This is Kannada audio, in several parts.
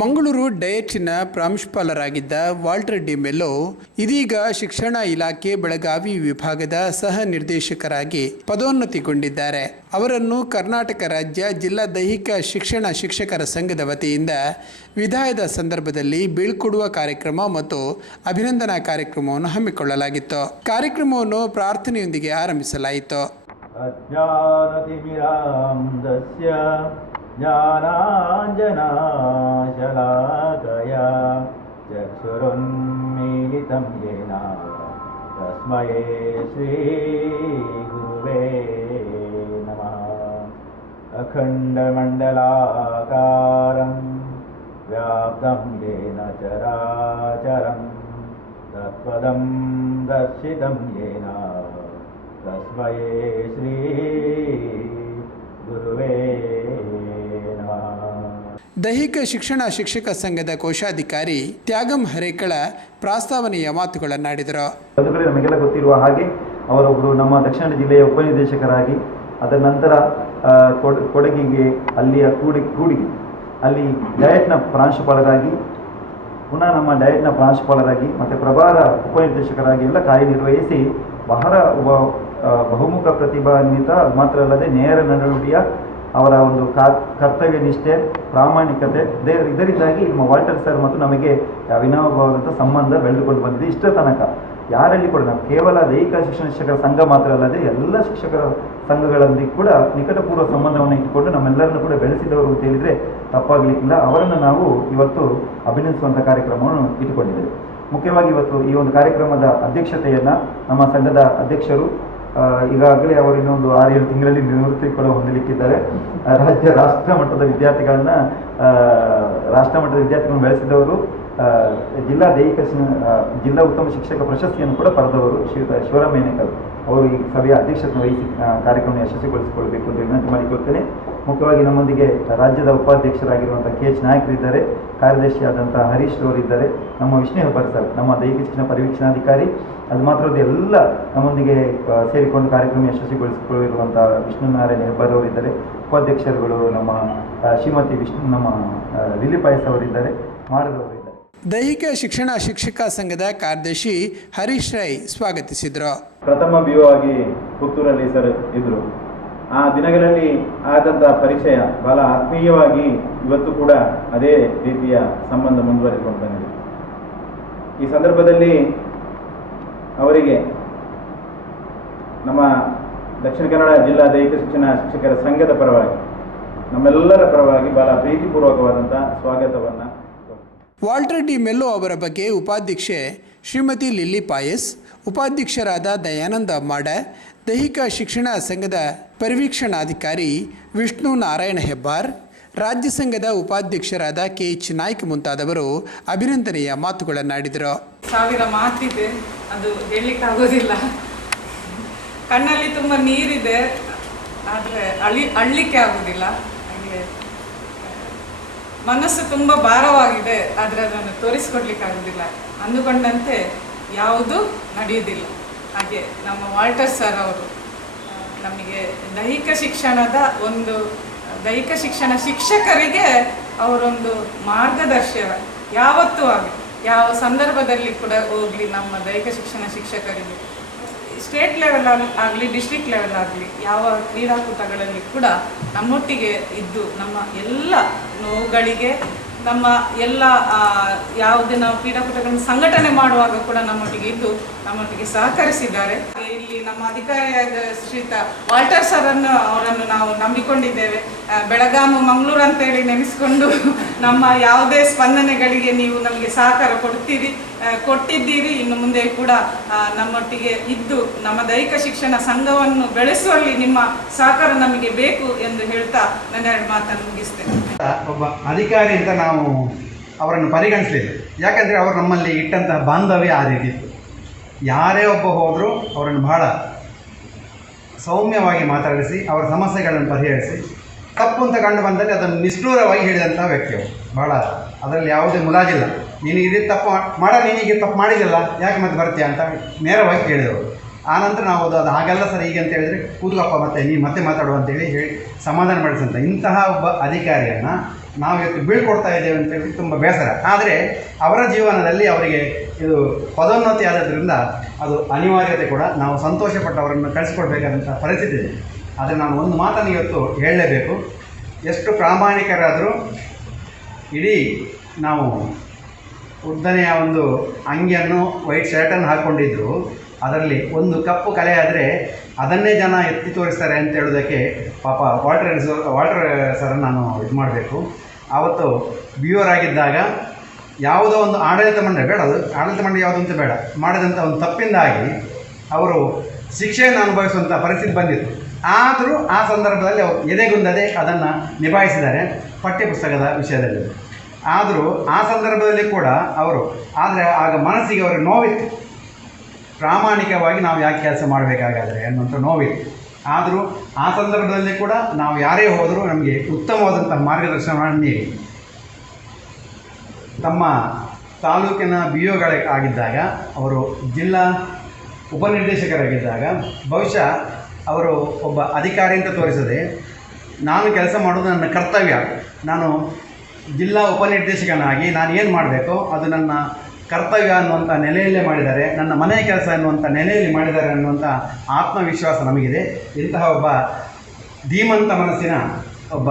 ಮಂಗಳೂರು ಡಯಟಿನ ಪ್ರಾಂಶುಪಾಲರಾಗಿದ್ದ ವಾಲ್ಟರ್ ಡಿ ಮೆಲ್ಲೋ ಇದೀಗ ಶಿಕ್ಷಣ ಇಲಾಖೆ ಬೆಳಗಾವಿ ವಿಭಾಗದ ಸಹ ನಿರ್ದೇಶಕರಾಗಿ ಪದೋನ್ನತಿಗೊಂಡಿದ್ದಾರೆ. ಅವರನ್ನು ಕರ್ನಾಟಕ ರಾಜ್ಯ ಜಿಲ್ಲಾ ದೈಹಿಕ ಶಿಕ್ಷಣ ಶಿಕ್ಷಕರ ಸಂಘದ ವತಿಯಿಂದ ವಿದಾಯದ ಸಂದರ್ಭದಲ್ಲಿ ಬೀಳ್ಕೊಡುವ ಕಾರ್ಯಕ್ರಮ ಮತ್ತು ಅಭಿನಂದನಾ ಕಾರ್ಯಕ್ರಮವನ್ನು ಹಮ್ಮಿಕೊಳ್ಳಲಾಗಿತ್ತು. ಕಾರ್ಯಕ್ರಮವನ್ನು ಪ್ರಾರ್ಥನೆಯೊಂದಿಗೆ ಆರಂಭಿಸಲಾಯಿತು. ज्ञानाञ्जनाशलाकया चक्षुरुन्मीलितं येन तस्मै श्रीगुरुवे नमः. अखण्डमण्डलाकारं व्याप्तं येन चराचरं तत्पदं दर्शितं येन तस्मै श्रीगुरुवे. ದೈಹಿಕ ಶಿಕ್ಷಣ ಶಿಕ್ಷಕ ಸಂಘದ ಕೋಶಾಧಿಕಾರಿ ತ್ಯಾಗಂ ಹರೇಕಳ ಪ್ರಾಸ್ತಾವನೆಯ ಮಾತುಗಳನ್ನಾಡಿದರು. ನಮಗೆಲ್ಲ ಗೊತ್ತಿರುವ ಹಾಗೆ ಅವರೊಬ್ಬರು ನಮ್ಮ ದಕ್ಷಿಣ ಜಿಲ್ಲೆಯ ಉಪನಿರ್ದೇಶಕರಾಗಿ, ಅದರ ನಂತರ ಕೊಡಗಿಗೆ ಅಲ್ಲಿಯ ಕೂಡಿಗೆ ಅಲ್ಲಿ ಡಯಟ್ನ ಪ್ರಾಂಶುಪಾಲರಾಗಿ, ಪುನಃ ನಮ್ಮ ಡಯಟ್ನ ಪ್ರಾಂಶುಪಾಲರಾಗಿ ಮತ್ತು ಪ್ರಭಾರ ಉಪನಿರ್ದೇಶಕರಾಗಿ ಎಲ್ಲ ಕಾರ್ಯನಿರ್ವಹಿಸಿ ಬಹಳ ಬಹುಮುಖ ಪ್ರತಿಭಾನ್ವಿತ, ಅದು ಮಾತ್ರ ಅಲ್ಲದೆ ನೇರ ನಡುನುಡಿಯ ಅವರ ಒಂದು ಕರ್ತವ್ಯ ನಿಷ್ಠೆ, ಪ್ರಾಮಾಣಿಕತೆ ಇದರಿಂದಾಗಿ ನಮ್ಮ ವಾಲ್ಟರ್ ಸರ್ ಮತ್ತು ನಮಗೆ ಅವಿನಾಭಾವದಂಥ ಸಂಬಂಧ ಬೆಳೆದುಕೊಂಡು ಬಂದಿದೆ. ಇಷ್ಟ ತನಕ ಯಾರಲ್ಲಿ ಕೂಡ ನಾವು ಕೇವಲ ದೈಹಿಕ ಶಿಕ್ಷಣ ಶಿಕ್ಷಕರ ಸಂಘ ಮಾತ್ರ ಅಲ್ಲದೆ ಎಲ್ಲ ಶಿಕ್ಷಕರ ಸಂಘಗಳೊಂದಿಗೆ ಕೂಡ ನಿಕಟಪೂರ್ವ ಸಂಬಂಧವನ್ನು ಇಟ್ಟುಕೊಂಡು ನಮ್ಮೆಲ್ಲರನ್ನು ಕೂಡ ಬೆಳೆಸಿದವರು ಅಂತ ಹೇಳಿದರೆ ತಪ್ಪಾಗಲಿಕ್ಕಿಲ್ಲ. ಅವರನ್ನು ನಾವು ಇವತ್ತು ಅಭಿನಂದಿಸುವಂಥ ಕಾರ್ಯಕ್ರಮವನ್ನು ಇಟ್ಟುಕೊಂಡಿದ್ದೇವೆ. ಮುಖ್ಯವಾಗಿ ಇವತ್ತು ಈ ಒಂದು ಕಾರ್ಯಕ್ರಮದ ಅಧ್ಯಕ್ಷತೆಯನ್ನು ನಮ್ಮ ಸಂಘದ ಅಧ್ಯಕ್ಷರು ಈಗಾಗಲೇ ಅವರು ಇನ್ನೊಂದು 6-7 ತಿಂಗಳಲ್ಲಿ ನಿವೃತ್ತಿ ಕೂಡ ಹೊಂದಲಿಕ್ಕಿದ್ದಾರೆ. ರಾಷ್ಟ್ರ ಮಟ್ಟದ ವಿದ್ಯಾರ್ಥಿಗಳನ್ನ ಬೆಳೆಸಿದವರು, ಜಿಲ್ಲಾ ಜಿಲ್ಲಾ ಉತ್ತಮ ಶಿಕ್ಷಕ ಪ್ರಶಸ್ತಿಯನ್ನು ಕೂಡ ಪಡೆದವರು ಶಿವರಾಮ್ ಮೇನೇಕರ್ ಅವರು ಈ ಸಭೆಯ ಅಧ್ಯಕ್ಷತೆ ವಹಿಸಿ ಕಾರ್ಯಕ್ರಮ ಯಶಸ್ವಿಗೊಳಿಸಿಕೊಳ್ಳಬೇಕು ಅಂತ ವಿನಂತಿ ಮಾಡಿಕೊಳ್ತೇನೆ. ಮುಖ್ಯವಾಗಿ ನಮ್ಮೊಂದಿಗೆ ರಾಜ್ಯದ ಉಪಾಧ್ಯಕ್ಷರಾಗಿರುವಂಥ KH ನಾಯಕರಿದ್ದಾರೆ, ಕಾರ್ಯದರ್ಶಿಯಾದಂಥ ಹರೀಶ್ ಅವರಿದ್ದಾರೆ, ನಮ್ಮ ವಿಷ್ಣು ಹೆಬ್ಬಾರ್ ಸರ್ ನಮ್ಮ ದೈಹಿಕ ಶಿಕ್ಷಣ ಪರಿವೀಕ್ಷಣಾಧಿಕಾರಿ, ಅದು ಮಾತ್ರ ಎಲ್ಲ ನಮ್ಮೊಂದಿಗೆ ಸೇರಿಕೊಂಡು ಕಾರ್ಯಕ್ರಮ ಯಶಸ್ವಿಗೊಳಿಸಿಕೊಳ್ಳಿರುವಂಥ ವಿಷ್ಣುನಾರಾಯಣ ಹೆಬ್ಬಾರ್ ಅವರಿದ್ದಾರೆ. ಉಪಾಧ್ಯಕ್ಷರುಗಳು ನಮ್ಮ ಶ್ರೀಮತಿ ನಮ್ಮ ಲಿಲಿ ಪಾಯಸ್ ಅವರಿದ್ದಾರೆ, ಮಾಡದವರಿದ್ದಾರೆ. ದೈಹಿಕ ಶಿಕ್ಷಣ ಶಿಕ್ಷಕ ಸಂಘದ ಕಾರ್ಯದರ್ಶಿ ಹರೀಶ್ ರೈ ಸ್ವಾಗತಿಸಿದರು. ಪ್ರಥಮ BO ಆಗಿ ಪುತ್ತೂರಲ್ಲಿ ಸರ್ ಇದ್ದರು. ಆ ದಿನಗಳಲ್ಲಿ ಆದಂಥ ಪರಿಚಯ ಬಹಳ ಆತ್ಮೀಯವಾಗಿ ಇವತ್ತು ಕೂಡ ಅದೇ ರೀತಿಯ ಸಂಬಂಧ ಮುಂದುವರಿಸಿಕೊಂಡು ಬಂದಿದೆ. ಈ ಸಂದರ್ಭದಲ್ಲಿ ಅವರಿಗೆ ನಮ್ಮ ದಕ್ಷಿಣ ಕನ್ನಡ ಜಿಲ್ಲಾ ದೈಹಿಕ ಶಿಕ್ಷಣ ಶಿಕ್ಷಕರ ಸಂಘದ ಪರವಾಗಿ, ನಮ್ಮೆಲ್ಲರ ಪರವಾಗಿ ಬಹಳ ಪ್ರೀತಿಪೂರ್ವಕವಾದಂಥ ಸ್ವಾಗತವನ್ನು. ವಾಲ್ಟರ್ ಡಿ ಮೆಲ್ಲೋ ಅವರ ಬಗ್ಗೆ ಉಪಾಧ್ಯಕ್ಷೆ ಶ್ರೀಮತಿ ಲಿಲ್ಲಿ ಪಾಯಸ್, ಉಪಾಧ್ಯಕ್ಷರಾದ ದಯಾನಂದ ಮಾಡ, ದೈಹಿಕ ಶಿಕ್ಷಣ ಸಂಘದ ಪರಿವೀಕ್ಷಣಾಧಿಕಾರಿ ವಿಷ್ಣು ನಾರಾಯಣ ಹೆಬ್ಬಾರ್, ರಾಜ್ಯ ಸಂಘದ ಉಪಾಧ್ಯಕ್ಷರಾದ KH ನಾಯ್ಕ್ ಮುಂತಾದವರು ಅಭಿನಂದನೆಯ ಮಾತುಗಳನ್ನಾಡಿದರು. ಸಾವಿರ ಮಾತಿದೆ, ಅದು ಹೇಳಲಿಕ್ಕಾಗೋದಿಲ್ಲ. ಕಣ್ಣಲ್ಲಿ ತುಂಬ ನೀರಿದೆ, ಆದರೆ ಅಳ್ಳಿಕ್ಕೆ ಆಗೋದಿಲ್ಲ. ಹಾಗೆ ಮನಸ್ಸು ತುಂಬ ಭಾರವಾಗಿದೆ, ಆದರೆ ಅದನ್ನು ತೋರಿಸ್ಕೊಡ್ಲಿಕ್ಕಾಗೋದಿಲ್ಲ. ಅಂದುಕೊಂಡಂತೆ ಯಾವುದೂ ನಡೆಯುವುದಿಲ್ಲ. ಹಾಗೆ ನಮ್ಮ ವಾಲ್ಟರ್ ಸರ್ ಅವರು ನಮಗೆ ದೈಹಿಕ ಶಿಕ್ಷಣ ಶಿಕ್ಷಕರಿಗೆ ಅವರೊಂದು ಮಾರ್ಗದರ್ಶನ ಯಾವತ್ತೂ ಆಗಲಿ, ಯಾವ ಸಂದರ್ಭದಲ್ಲಿ ಕೂಡ ಹೋಗಲಿ, ನಮ್ಮ ದೈಹಿಕ ಶಿಕ್ಷಣ ಶಿಕ್ಷಕರಿಗೆ ಸ್ಟೇಟ್ ಲೆವೆಲ್ ಆಗಲಿ ಡಿಸ್ಟ್ರಿಕ್ಟ್ ಲೆವೆಲ್ ಆಗಲಿ ಯಾವ ಕ್ರೀಡಾಕೂಟಗಳಲ್ಲಿ ಕೂಡ ನಮ್ಮೊಟ್ಟಿಗೆ ಇದ್ದು ನಮ್ಮ ಎಲ್ಲ ನೋವುಗಳಿಗೆ, ನಮ್ಮ ಎಲ್ಲ ಯಾವುದೇ ನಾವು ಕ್ರೀಡಾಕೂಟಗಳನ್ನು ಸಂಘಟನೆ ಮಾಡುವಾಗ ಕೂಡ ನಮ್ಮೊಟ್ಟಿಗೆ ಇದ್ದು ನಮ್ಮೊಟ್ಟಿಗೆ ಸಹಕರಿಸಿದ್ದಾರೆ. ಇಲ್ಲಿ ನಮ್ಮ ಅಧಿಕಾರಿಯಾದ ಶ್ರೀಯುತ ವಾಲ್ಟರ್ ಅವರನ್ನು ನಾವು ನಂಬಿಕೊಂಡಿದ್ದೇವೆ. ಬೆಳಗಾವಿ ಮಂಗಳೂರು ಅಂತೇಳಿ ನೆನೆಸ್ಕೊಂಡು ನಮ್ಮ ಯಾವುದೇ ಸ್ಪಂದನೆಗಳಿಗೆ ನೀವು ನಮಗೆ ಸಹಕಾರ ಕೊಟ್ಟಿದ್ದೀರಿ. ಇನ್ನು ಮುಂದೆ ಕೂಡ ನಮ್ಮೊಟ್ಟಿಗೆ ಇದ್ದು ನಮ್ಮ ದೈಹಿಕ ಶಿಕ್ಷಣ ಸಂಘವನ್ನು ಬೆಳೆಸುವಲ್ಲಿ ನಿಮ್ಮ ಸಹಕಾರ ನಮಗೆ ಬೇಕು ಎಂದು ಹೇಳ್ತಾ ನನ್ನ 2 ಮಾತನ್ನು ಮುಗಿಸ್ತೇನೆ. ಒಬ್ಬ ಅಧಿಕಾರಿ ಅಂತ ನಾವು ಅವರನ್ನು ಪರಿಗಣಿಸಲಿಲ್ಲ, ಯಾಕಂದರೆ ಅವರು ನಮ್ಮಲ್ಲಿ ಇಟ್ಟಂತಹ ಬಾಂಧವ್ಯ ಆ ರೀತಿ ಇತ್ತು. ಯಾರೇ ಒಬ್ಬ ಹೋದರೂ ಅವರನ್ನು ಬಹಳ ಸೌಮ್ಯವಾಗಿ ಮಾತಾಡಿಸಿ ಅವರ ಸಮಸ್ಯೆಗಳನ್ನು ಪರಿಹರಿಸಿ, ತಪ್ಪು ಅಂತ ಕಂಡು ಬಂದಲ್ಲಿ ಅದನ್ನು ನಿಷ್ಠೂರವಾಗಿ ಹೇಳಿದಂಥ ವ್ಯಕ್ತಿಯವರು. ಬಹಳ ಅದರಲ್ಲಿ ಯಾವುದೇ ಮುಲಾಜಿಲ್ಲ. ನೀನು ಇದೇ ತಪ್ಪು ನೀನೀಗ ತಪ್ಪು ಮಾಡಿದಿಲ್ಲ, ಯಾಕೆ ಮತ್ತೆ ಬರ್ತೀಯ ಅಂತ ನೇರವಾಗಿ ಕೇಳಿದವರು. ಆನಂತರ ನಾವು ಅದು ಹಾಗೆಲ್ಲ ಸರ್ ಹೀಗೆ ಅಂತ ಹೇಳಿದರೆ ಕೂತ್ಕಪ್ಪ ಮತ್ತೆ ನೀನು ಮತ್ತೆ ಮಾತಾಡುವ ಅಂತೇಳಿ ಹೇಳಿ ಸಮಾಧಾನ ಮಾಡಿಸಂತ ಇಂತಹ ಒಬ್ಬ ಅಧಿಕಾರಿಯನ್ನು ನಾವು ಇವತ್ತು ಬೀಳ್ಕೊಡ್ತಾ ಇದ್ದೇವೆ ಅಂತ ಹೇಳಿ ತುಂಬ ಬೇಸರ. ಆದರೆ ಅವರ ಜೀವನದಲ್ಲಿ ಅವರಿಗೆ ಇದು ಪದೋನ್ನತಿ ಆದದ್ರಿಂದ ಅದು ಅನಿವಾರ್ಯತೆ ಕೂಡ. ನಾವು ಸಂತೋಷಪಟ್ಟು ಅವರನ್ನು ಕಳಿಸ್ಕೊಡ್ಬೇಕಾದಂಥ ಪರಿಸ್ಥಿತಿ ಇದೆ. ಆದರೆ ನಾನು ಒಂದು ಮಾತನ್ನು ಇವತ್ತು ಹೇಳಲೇಬೇಕು. ಎಷ್ಟು ಪ್ರಾಮಾಣಿಕರಾದರೂ ಇಡೀ ನಾವು ಉದ್ದನೆಯ ಒಂದು ಅಂಗಿಯನ್ನು ವೈಟ್ ಶರ್ಟನ್ನು ಹಾಕ್ಕೊಂಡಿದ್ದು ಅದರಲ್ಲಿ ಒಂದು ಕಪ್ಪು ಕಲೆ ಆದರೆ ಅದನ್ನೇ ಜನ ಎತ್ತಿ ತೋರಿಸ್ತಾರೆ ಅಂತ ಹೇಳೋದಕ್ಕೆ ಪಾಪ ವಾಲ್ಟರ್ ಸರನ್ನು ನಾನು ಇದು ಮಾಡಬೇಕು. ಆವತ್ತು BOR ಆಗಿದ್ದಾಗ ಯಾವುದೋ ಒಂದು ಆಡಳಿತ ಮಂಡಳಿ ಬೇಡ, ಅದು ಆಡಳಿತ ಮಂಡಳಿ ಯಾವುದು ಅಂತ ಬೇಡ, ಮಾಡಿದಂಥ ಒಂದು ತಪ್ಪಿಂದಾಗಿ ಅವರು ಶಿಕ್ಷೆಯನ್ನು ಅನುಭವಿಸುವಂಥ ಪರಿಸ್ಥಿತಿ ಬಂದಿತ್ತು. ಆದರೂ ಆ ಸಂದರ್ಭದಲ್ಲಿ ಅವರು ಎದೆಗುಂದದೆ ಅದನ್ನು ನಿಭಾಯಿಸಿದ್ದಾರೆ ಪಠ್ಯಪುಸ್ತಕದ ವಿಷಯದಲ್ಲಿ. ಆದರೂ ಆ ಸಂದರ್ಭದಲ್ಲಿ ಕೂಡ ಅವರು, ಆದರೆ ಆಗ ಮನಸ್ಸಿಗೆ ಅವರಿಗೆ ನೋವಿತ್ತು, ಪ್ರಾಮಾಣಿಕವಾಗಿ ನಾವು ಯಾಕೆ ಕೆಲಸ ಮಾಡಬೇಕಾಗಾದರೆ ಅನ್ನುವಂಥ ನೋವಿತ್ತು. ಆದರೂ ಆ ಸಂದರ್ಭದಲ್ಲಿ ಕೂಡ ನಾವು ಯಾರೇ ಹೋದರೂ ನಮಗೆ ಉತ್ತಮವಾದಂಥ ಮಾರ್ಗದರ್ಶನವನ್ನು ನೀಡಿ ತಮ್ಮ ತಾಲೂಕಿನ BOಗಳಾಗಿದ್ದಾಗ, ಅವರು ಜಿಲ್ಲಾ ಉಪನಿರ್ದೇಶಕರಾಗಿದ್ದಾಗ ಬಹುಶಃ ಅವರು ಒಬ್ಬ ಅಧಿಕಾರಿ ಅಂತ ತೋರಿಸದೆ ನಾನು ಕೆಲಸ ಮಾಡೋದು ನನ್ನ ಕರ್ತವ್ಯ, ನಾನು ಜಿಲ್ಲಾ ಉಪನಿರ್ದೇಶಕನಾಗಿ ನಾನು ಏನು ಮಾಡಬೇಕೋ ಅದು ನನ್ನ ಕರ್ತವ್ಯ ಅನ್ನುವಂಥ ನೆಲೆಯಲ್ಲೇ ಮಾಡಿದ್ದಾರೆ, ನನ್ನ ಮನೆಯ ಕೆಲಸ ಅನ್ನುವಂಥ ನೆಲೆಯಲ್ಲಿ ಮಾಡಿದ್ದಾರೆ ಅನ್ನುವಂಥ ಆತ್ಮವಿಶ್ವಾಸ ನಮಗಿದೆ. ಇಂತಹ ಒಬ್ಬ ಧೀಮಂತ ಮನಸ್ಸಿನ ಒಬ್ಬ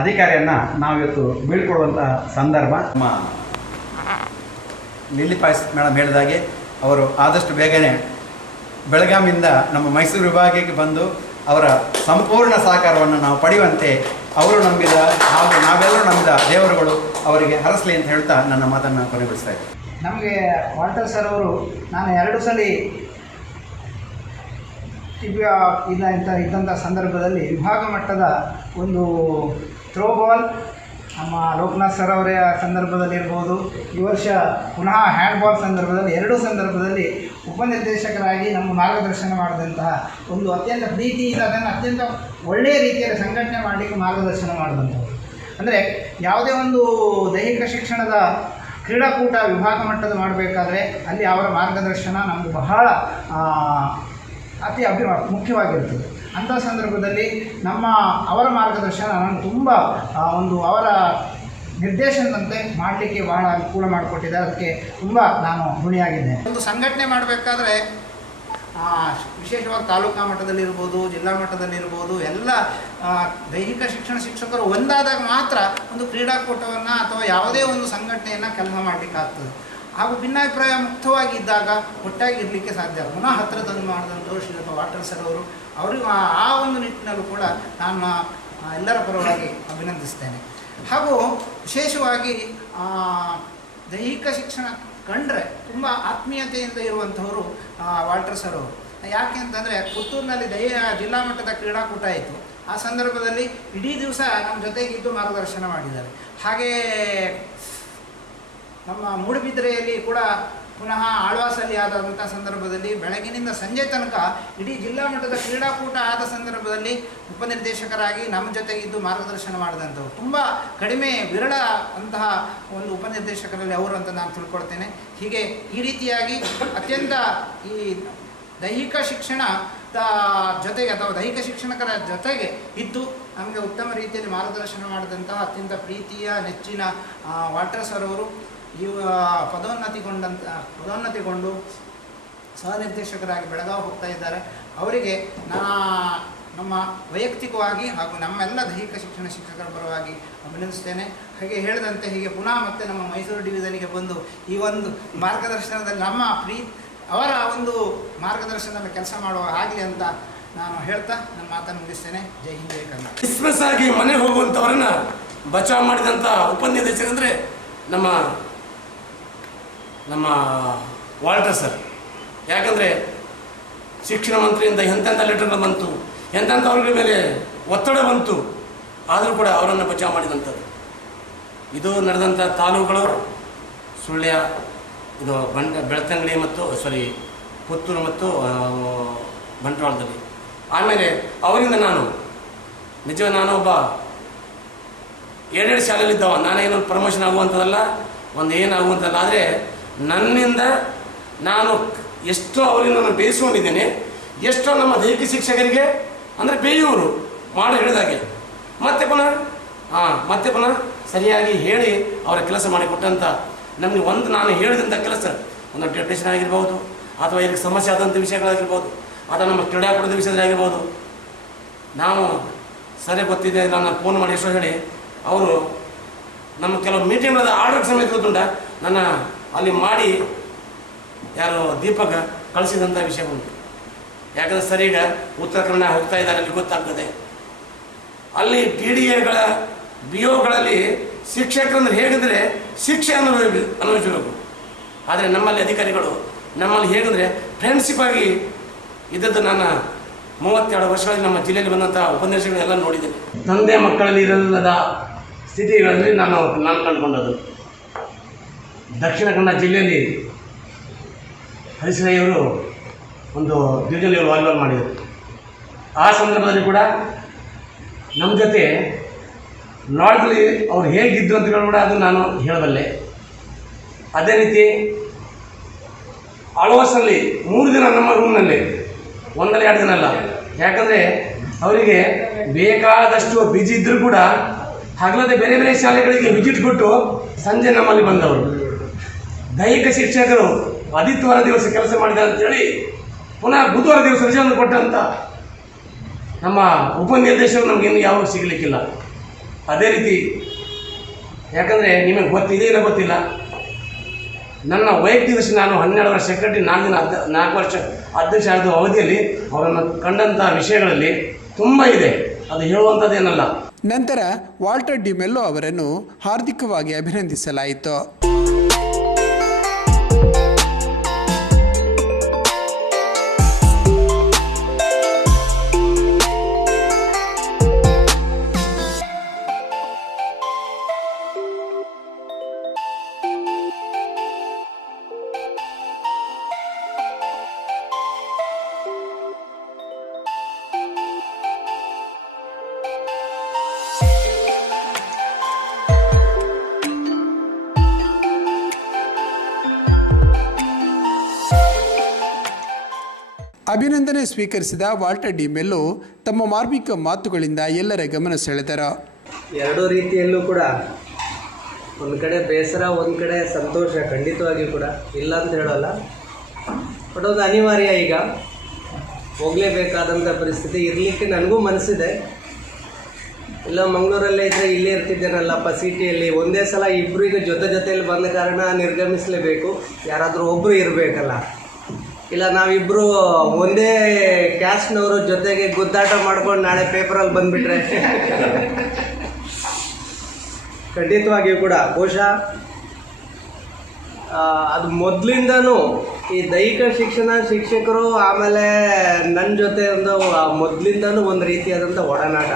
ಅಧಿಕಾರಿಯನ್ನು ನಾವಿವತ್ತು ಬೀಳ್ಕೊಡುವಂಥ ಸಂದರ್ಭ. ನಮ್ಮ ಲಿಲ್ಲಿ ಪಾಯಸ್ ಮೇಡಮ್ ಹೇಳಿದಾಗೆ ಅವರು ಆದಷ್ಟು ಬೇಗನೆ ಬೆಳಗಾವಿಯಿಂದ ನಮ್ಮ ಮೈಸೂರು ವಿಭಾಗಕ್ಕೆ ಬಂದು ಅವರ ಸಂಪೂರ್ಣ ಸಹಕಾರವನ್ನು ನಾವು ಪಡೆಯುವಂತೆ ಅವರು ನಂಬಿದ ಹಾಗೂ ನಾವೆಲ್ಲರೂ ನಂಬಿದ ದೇವರುಗಳು ಅವರಿಗೆ ಹರಸಲಿ ಅಂತ ಹೇಳ್ತಾ ನನ್ನ ಮಾತನ್ನು ಕೊನೆಗೊಳಿಸ್ತಾ ಇದ್ದೆ. ನಮಗೆ ವಾಲ್ಟರ್ ಸರ್ ಅವರು, ನಾನು 2 ಸಲ ಇದ್ದಂಥ ಸಂದರ್ಭದಲ್ಲಿ ವಿಭಾಗ ಮಟ್ಟದ ಒಂದು ಥ್ರೋಬಾಲ್ ನಮ್ಮ ಲೋಕನಾಥ್ ಸರ್ ಅವರ ಸಂದರ್ಭದಲ್ಲಿರ್ಬೋದು, ಈ ವರ್ಷ ಪುನಃ ಹ್ಯಾಂಡ್ಬಾಲ್ ಸಂದರ್ಭದಲ್ಲಿ 2 ಸಂದರ್ಭದಲ್ಲಿ ಉಪನಿರ್ದೇಶಕರಾಗಿ ನಮ್ಮ ಮಾರ್ಗದರ್ಶನ ಮಾಡಿದಂತಹ ಒಂದು ಅತ್ಯಂತ ಪ್ರೀತಿಯಿಂದ ಅದನ್ನು ಅತ್ಯಂತ ಒಳ್ಳೆಯ ರೀತಿಯಲ್ಲಿ ಸಂಘಟನೆ ಮಾಡಲಿಕ್ಕೆ ಮಾರ್ಗದರ್ಶನ ಮಾಡಿದಂಥವ್ರು. ಅಂದರೆ ಯಾವುದೇ ಒಂದು ದೈಹಿಕ ಶಿಕ್ಷಣದ ಕ್ರೀಡಾಕೂಟ ವಿಭಾಗ ಮಟ್ಟದ ಮಾಡಬೇಕಾದ್ರೆ ಅಲ್ಲಿ ಅವರ ಮಾರ್ಗದರ್ಶನ ನಮಗೆ ಬಹಳ ಮುಖ್ಯವಾಗಿರ್ತದೆ. ಅಂಥ ಸಂದರ್ಭದಲ್ಲಿ ಅವರ ಮಾರ್ಗದರ್ಶನ ನನಗೆ ತುಂಬ ಅವರ ನಿರ್ದೇಶನದಂತೆ ಮಾಡಲಿಕ್ಕೆ ಬಹಳ ಅನುಕೂಲ ಮಾಡಿಕೊಟ್ಟಿದ್ದಾರೆ. ಅದಕ್ಕೆ ತುಂಬ ನಾನು ಋಣಿಯಾಗಿದ್ದೇನೆ. ಒಂದು ಸಂಘಟನೆ ಮಾಡಬೇಕಾದ್ರೆ ವಿಶೇಷವಾಗಿ ತಾಲೂಕಾ ಮಟ್ಟದಲ್ಲಿರ್ಬೋದು, ಜಿಲ್ಲಾ ಮಟ್ಟದಲ್ಲಿರ್ಬೋದು, ಎಲ್ಲ ದೈಹಿಕ ಶಿಕ್ಷಣ ಶಿಕ್ಷಕರು ಒಂದಾದಾಗ ಮಾತ್ರ ಒಂದು ಕ್ರೀಡಾಕೂಟವನ್ನು ಅಥವಾ ಯಾವುದೇ ಒಂದು ಸಂಘಟನೆಯನ್ನು ಕೆಲಸ ಮಾಡಲಿಕ್ಕಾಗ್ತದೆ. ಹಾಗೂ ಭಿನ್ನಾಭಿಪ್ರಾಯ ಮುಕ್ತವಾಗಿ ಇದ್ದಾಗ ಒಟ್ಟಾಗಿ ಇರಲಿಕ್ಕೆ ಸಾಧ್ಯ. ಪುನಃ ಹತ್ತಿರ ತಂದು ಮಾಡಿದಂಥವ್ರು ಶ್ರೀಯುತ ವಾಲ್ಟರ್ ಸರ್ ಅವರಿಗೂ ಆ ಒಂದು ನಿಟ್ಟಿನಲ್ಲೂ ಕೂಡ ನಾನು ಎಲ್ಲರ ಪರವಾಗಿ ಅಭಿನಂದಿಸ್ತೇನೆ. ಹಾಗೂ ವಿಶೇಷವಾಗಿ ದೈಹಿಕ ಶಿಕ್ಷಣ ಕಂಡ್ರೆ ತುಂಬ ಆತ್ಮೀಯತೆಯಿಂದ ಇರುವಂಥವರು ವಾಲ್ಟರ್ ಸರ್ ಅವರು. ಯಾಕೆ ಅಂತಂದರೆ ಪುತ್ತೂರಿನಲ್ಲಿ ಜಿಲ್ಲಾ ಮಟ್ಟದ ಕ್ರೀಡಾಕೂಟ ಆಯಿತು. ಆ ಸಂದರ್ಭದಲ್ಲಿ ಇಡೀ ದಿವಸ ನಮ್ಮ ಜೊತೆಗಿದ್ದು ಮಾರ್ಗದರ್ಶನ ಮಾಡಿದ್ದಾರೆ. ಹಾಗೆಯೇ ನಮ್ಮ ಮೂಡುಬಿದಿರೆಯಲ್ಲಿ ಕೂಡ ಪುನಃ ಆಳ್ವಾಸಲ್ಲಿ ಆದಂಥ ಸಂದರ್ಭದಲ್ಲಿ ಬೆಳಗಿನಿಂದ ಸಂಜೆ ತನಕ ಇಡೀ ಜಿಲ್ಲಾ ಮಟ್ಟದ ಕ್ರೀಡಾಕೂಟ ಆದ ಸಂದರ್ಭದಲ್ಲಿ ಉಪನಿರ್ದೇಶಕರಾಗಿ ನಮ್ಮ ಜೊತೆಗಿದ್ದು ಮಾರ್ಗದರ್ಶನ ಮಾಡಿದಂಥವ್ರು ತುಂಬ ಕಡಿಮೆ, ವಿರಳ ಅಂತಹ ಒಂದು ಉಪನಿರ್ದೇಶಕರಲ್ಲಿ ಅವರು ಅಂತ ನಾನು ತಿಳ್ಕೊಳ್ತೇನೆ. ಹೀಗೆ ಈ ರೀತಿಯಾಗಿ ಅತ್ಯಂತ ಈ ದೈಹಿಕ ಶಿಕ್ಷಣದ ಜೊತೆಗೆ ಅಥವಾ ದೈಹಿಕ ಶಿಕ್ಷಣಕರ ಜೊತೆಗೆ ಇದ್ದು ನಮಗೆ ಉತ್ತಮ ರೀತಿಯಲ್ಲಿ ಮಾರ್ಗದರ್ಶನ ಮಾಡಿದಂತಹ ಅತ್ಯಂತ ಪ್ರೀತಿಯ ನೆಚ್ಚಿನ ವಾಲ್ಟರ್ ಸರ್ ಅವರು ಪದೋನ್ನತಿಗೊಂಡು ಸಹನಿರ್ದೇಶಕರಾಗಿ ಬೆಳಗಾವಿ ಹೋಗ್ತಾ ಇದ್ದಾರೆ. ಅವರಿಗೆ ನಮ್ಮ ವೈಯಕ್ತಿಕವಾಗಿ ಹಾಗೂ ನಮ್ಮೆಲ್ಲ ದೈಹಿಕ ಶಿಕ್ಷಣ ಶಿಕ್ಷಕರ ಪರವಾಗಿ ಅಭಿನಂದಿಸ್ತೇನೆ. ಹಾಗೆ ಹೇಳಿದಂತೆ ಹೀಗೆ ಪುನಃ ಮತ್ತೆ ನಮ್ಮ ಮೈಸೂರು ಡಿವಿಷನ್ಗೆ ಬಂದು ಈ ಒಂದು ಮಾರ್ಗದರ್ಶನದಲ್ಲಿ ಅವರ ಒಂದು ಮಾರ್ಗದರ್ಶನದಲ್ಲಿ ಕೆಲಸ ಮಾಡುವ ಆಗಲಿ ಅಂತ ನಾನು ಹೇಳ್ತಾ ನನ್ನ ಮಾತನ್ನು ಮುಗಿಸ್ತೇನೆ. ಜೈ ಹಿಂದ್, ಜೈ ಕನ್ನಡ. ಎಕ್ಸ್ಪ್ರೆಸ್ ಆಗಿ ಮನೆಗೆ ಹೋಗುವಂಥವರನ್ನು ಬಚಾವ್ ಮಾಡಿದಂಥ ಉಪನಿರ್ದೇಶಕಂದರೆ ನಮ್ಮ ವಾಲ್ಟರ್ ಸರ್. ಯಾಕಂದರೆ ಶಿಕ್ಷಣ ಮಂತ್ರಿಯಿಂದ ಎಂತೆಂಥ ಲೆಟರ್ಗಳು ಬಂತು, ಎಂತೆಂಥವ್ರ ಮೇಲೆ ಒತ್ತಡ ಬಂತು, ಆದರೂ ಕೂಡ ಅವರನ್ನು ಬಚಾವ್ ಮಾಡಿದಂಥದ್ದು. ಇದು ನಡೆದಂಥ ತಾಲೂಕುಗಳು ಸುಳ್ಯ, ಇದು ಬೆಳ್ತಂಗಡಿ ಮತ್ತು ಪುತ್ತೂರು ಮತ್ತು ಬಂಟ್ವಾಳದಲ್ಲಿ. ಆಮೇಲೆ ಅವರಿಂದ ನಾನು ಒಬ್ಬ 7 ಶಾಲೆಯಲ್ಲಿದ್ದವ, ನಾನೇನೋ ಪ್ರಮೋಷನ್ ಆಗುವಂಥದ್ದಲ್ಲ, ಒಂದು ಏನಾಗುವಂಥದ್ದಲ್ಲ. ಆದರೆ ನನ್ನಿಂದ ನಾನು ಎಷ್ಟೋ ಅವರಿಂದ ನಾನು ಬೇಯಿಸ್ಕೊಂಡಿದ್ದೇನೆ, ಎಷ್ಟೋ ನಮ್ಮ ದೈಹಿಕ ಶಿಕ್ಷಕರಿಗೆ ಅಂದರೆ ಬೇಯೂರು ಮಾಡಿ ಹೇಳಿದಾಗೆ ಮತ್ತೆ ಪುನಃ ಮತ್ತೆ ಪುನಃ ಸರಿಯಾಗಿ ಹೇಳಿ ಅವರ ಕೆಲಸ ಮಾಡಿಕೊಟ್ಟಂಥ ನಮಗೆ ನಾನು ಹೇಳಿದಂಥ ಕೆಲಸ ಒಂದು ಡೆಪ್ಯುಟೇಷನ್ ಆಗಿರ್ಬೋದು, ಅಥವಾ ಇದಕ್ಕೆ ಸಮಸ್ಯೆ ಆದಂಥ ವಿಷಯಗಳಾಗಿರ್ಬೋದು, ಅಥವಾ ನಮ್ಮ ಕ್ರೀಡಾಕೂಟದ ವಿಷಯದಾಗಿರ್ಬೋದು, ನಾವು ಸರಿ ಗೊತ್ತಿದೆ ನಾನು ಫೋನ್ ಮಾಡಿ ಎಷ್ಟೋ ಹೇಳಿ ಅವರು ನಮ್ಮ ಕೆಲವು ಮೀಟಿಂಗ್ಗಳ ಆರ್ಡರ್ ಸಮೇತ ಗೊತ್ತುಂಟ ನನ್ನ ಅಲ್ಲಿ ಮಾಡಿ ಯಾರು ದೀಪಕ ಕಳಿಸಿದಂಥ ವಿಷಯ ಉಂಟು. ಯಾಕಂದರೆ ಸರಿ ಈಗ ಉತ್ತರ ಕನ್ನಡ ಹೋಗ್ತಾ ಇದ್ದಾರೆ, ಅಲ್ಲಿ ಗೊತ್ತಾಗ್ತದೆ. ಅಲ್ಲಿ ಟಿ ಡಿ ಎಗಳ ಬಿ ಒಗಳಲ್ಲಿ ಶಿಕ್ಷಕರಂದ್ರೆ ಹೇಗೆಂದರೆ ಶಿಕ್ಷೆ ಅನುಭವಿಸಬೇಕು. ಆದರೆ ನಮ್ಮಲ್ಲಿ ಅಧಿಕಾರಿಗಳು ನಮ್ಮಲ್ಲಿ ಹೇಗೆಂದರೆ ಫ್ರೆಂಡ್ಶಿಪ್ ಆಗಿ ಇದ್ದದ್ದು ನನ್ನ 32 ವರ್ಷಗಳಲ್ಲಿ ನಮ್ಮ ಜಿಲ್ಲೆಯಲ್ಲಿ ಬಂದಂಥ ಉಪನ್ಯಾಸಗಳೆಲ್ಲ ನೋಡಿದ್ದೇನೆ. ತಂದೆ ಮಕ್ಕಳಲ್ಲಿ ಇರಲ್ಲದ ಸ್ಥಿತಿಗಳಲ್ಲಿ ನಾನು ಕಂಡುಕೊಂಡದ್ದು. ದಕ್ಷಿಣ ಕನ್ನಡ ಜಿಲ್ಲೆಯಲ್ಲಿ ಹರಿಸಯ್ಯವರು ಒಂದು ಡಿವಿಷನ್ ಲೆವೆಲ್ ವಾಲಿಬಾಲ್ ಮಾಡಿದರು. ಆ ಸಂದರ್ಭದಲ್ಲಿ ಕೂಡ ನಮ್ಮ ಜೊತೆ ಲಾಡ್ಜಲ್ಲಿ ಅವ್ರು ಹೇಗಿದ್ದರು ಅಂತ ಕೂಡ ಅದು ನಾನು ಹೇಳಬಲ್ಲೆ. ಅದೇ ರೀತಿ ಆಳ್ವಾಸಲ್ಲಿ 3 ದಿನ ನಮ್ಮ ರೂಮ್ನಲ್ಲಿ, 1-2 ದಿನ ಅಲ್ಲ. ಯಾಕಂದರೆ ಅವರಿಗೆ ಬೇಕಾದಷ್ಟು ಬಿಜಿ ಇದ್ದರೂ ಕೂಡ ಹಗಲದೆ ಬೇರೆ ಬೇರೆ ಶಾಲೆಗಳಿಗೆ ವಿಸಿಟ್ ಕೊಟ್ಟು ಸಂಜೆ ನಮ್ಮಲ್ಲಿ ಬಂದವರು. ದೈಹಿಕ ಶಿಕ್ಷಕರು ಆದಿತ್ಯವಾರ ದಿವಸ ಕೆಲಸ ಮಾಡಿದ್ದಾರೆ ಅಂತೇಳಿ ಪುನಃ ಬುಧವಾರ ದಿವಸ ರಜೆಯನ್ನು ಕೊಟ್ಟಂಥ ನಮ್ಮ ಉಪನಿರ್ದೇಶಕರು ನಮಗಿನ್ನು ಯಾವಾಗ ಸಿಗಲಿಕ್ಕಿಲ್ಲ. ಅದೇ ರೀತಿ ಯಾಕಂದರೆ ನಿಮಗೆ ಗೊತ್ತಿದೆಯೋ ಗೊತ್ತಿಲ್ಲ, ನನ್ನ ವೈಯಕ್ತಿಕ ದೃಷ್ಟಿ ನಾನು 12 ವರ್ಷ ಸೆಕ್ರೆಟರಿ, 4 ವರ್ಷ ಅಧ್ಯಕ್ಷ ಆದ ಅವಧಿಯಲ್ಲಿ ಅವರನ್ನು ಕಂಡಂಥ ವಿಷಯಗಳಲ್ಲಿ ತುಂಬ ಇದೆ, ಅದು ಹೇಳುವಂಥದ್ದೇನಲ್ಲ. ನಂತರ ವಾಲ್ಟರ್ ಡಿ ಮೆಲ್ಲೋ ಅವರನ್ನು ಹಾರ್ದಿಕವಾಗಿ ಅಭಿನಂದಿಸಲಾಯಿತು. ಅಭಿನಂದನೆ ಸ್ವೀಕರಿಸಿದ ವಾಲ್ಟರ್ ಡಿ ಮೆಲ್ಲೋ ತಮ್ಮ ಮಾರ್ಮಿಕ ಮಾತುಗಳಿಂದ ಎಲ್ಲರ ಗಮನ ಸೆಳೆದರು. 2 ರೀತಿಯಲ್ಲೂ ಕೂಡ ಒಂದು ಕಡೆ ಬೇಸರ, ಒಂದು ಕಡೆ ಸಂತೋಷ ಖಂಡಿತವಾಗಿಯೂ ಕೂಡ ಇಲ್ಲ ಅಂತ ಹೇಳೋಲ್ಲ. ಬಟ್ ಒಂದು ಅನಿವಾರ್ಯ, ಈಗ ಹೋಗಲೇಬೇಕಾದಂಥ ಪರಿಸ್ಥಿತಿ. ಇರಲಿಕ್ಕೆ ನನಗೂ ಮನಸ್ಸಿದೆ, ಇಲ್ಲ ಮಂಗಳೂರಲ್ಲೇ ಇದ್ದರೆ ಇಲ್ಲೇ ಇರ್ತಿದ್ದೇನಲ್ಲಪ್ಪ ಸಿಟಿಯಲ್ಲಿ. ಒಂದೇ ಸಲ ಇಬ್ಬರಿಗೆ ಜೊತೆಯಲ್ಲಿ ಬಂದ ಕಾರಣ ನಿರ್ಗಮಿಸಲೇಬೇಕು, ಯಾರಾದರೂ ಒಬ್ಬರು ಇರಬೇಕಲ್ಲ. ಇಲ್ಲ ನಾವಿಬ್ಬರು ಒಂದೇ ಕ್ಯಾಸ್ಟ್ನವರು ಜೊತೆಗೆ ಗುದ್ದಾಟ ಮಾಡ್ಕೊಂಡು ನಾಳೆ ಪೇಪರಲ್ಲಿ ಬಂದುಬಿಟ್ರೆ ಖಂಡಿತವಾಗಿಯೂ ಕೂಡ ಬಹುಶಃ ಅದು ಮೊದಲಿಂದನೂ ಈ ದೈಹಿಕ ಶಿಕ್ಷಕರು ಆಮೇಲೆ ನನ್ನ ಜೊತೆ ಒಂದು ಮೊದಲಿಂದನೂ ಒಂದು ರೀತಿಯಾದಂಥ ಒಡನಾಟ.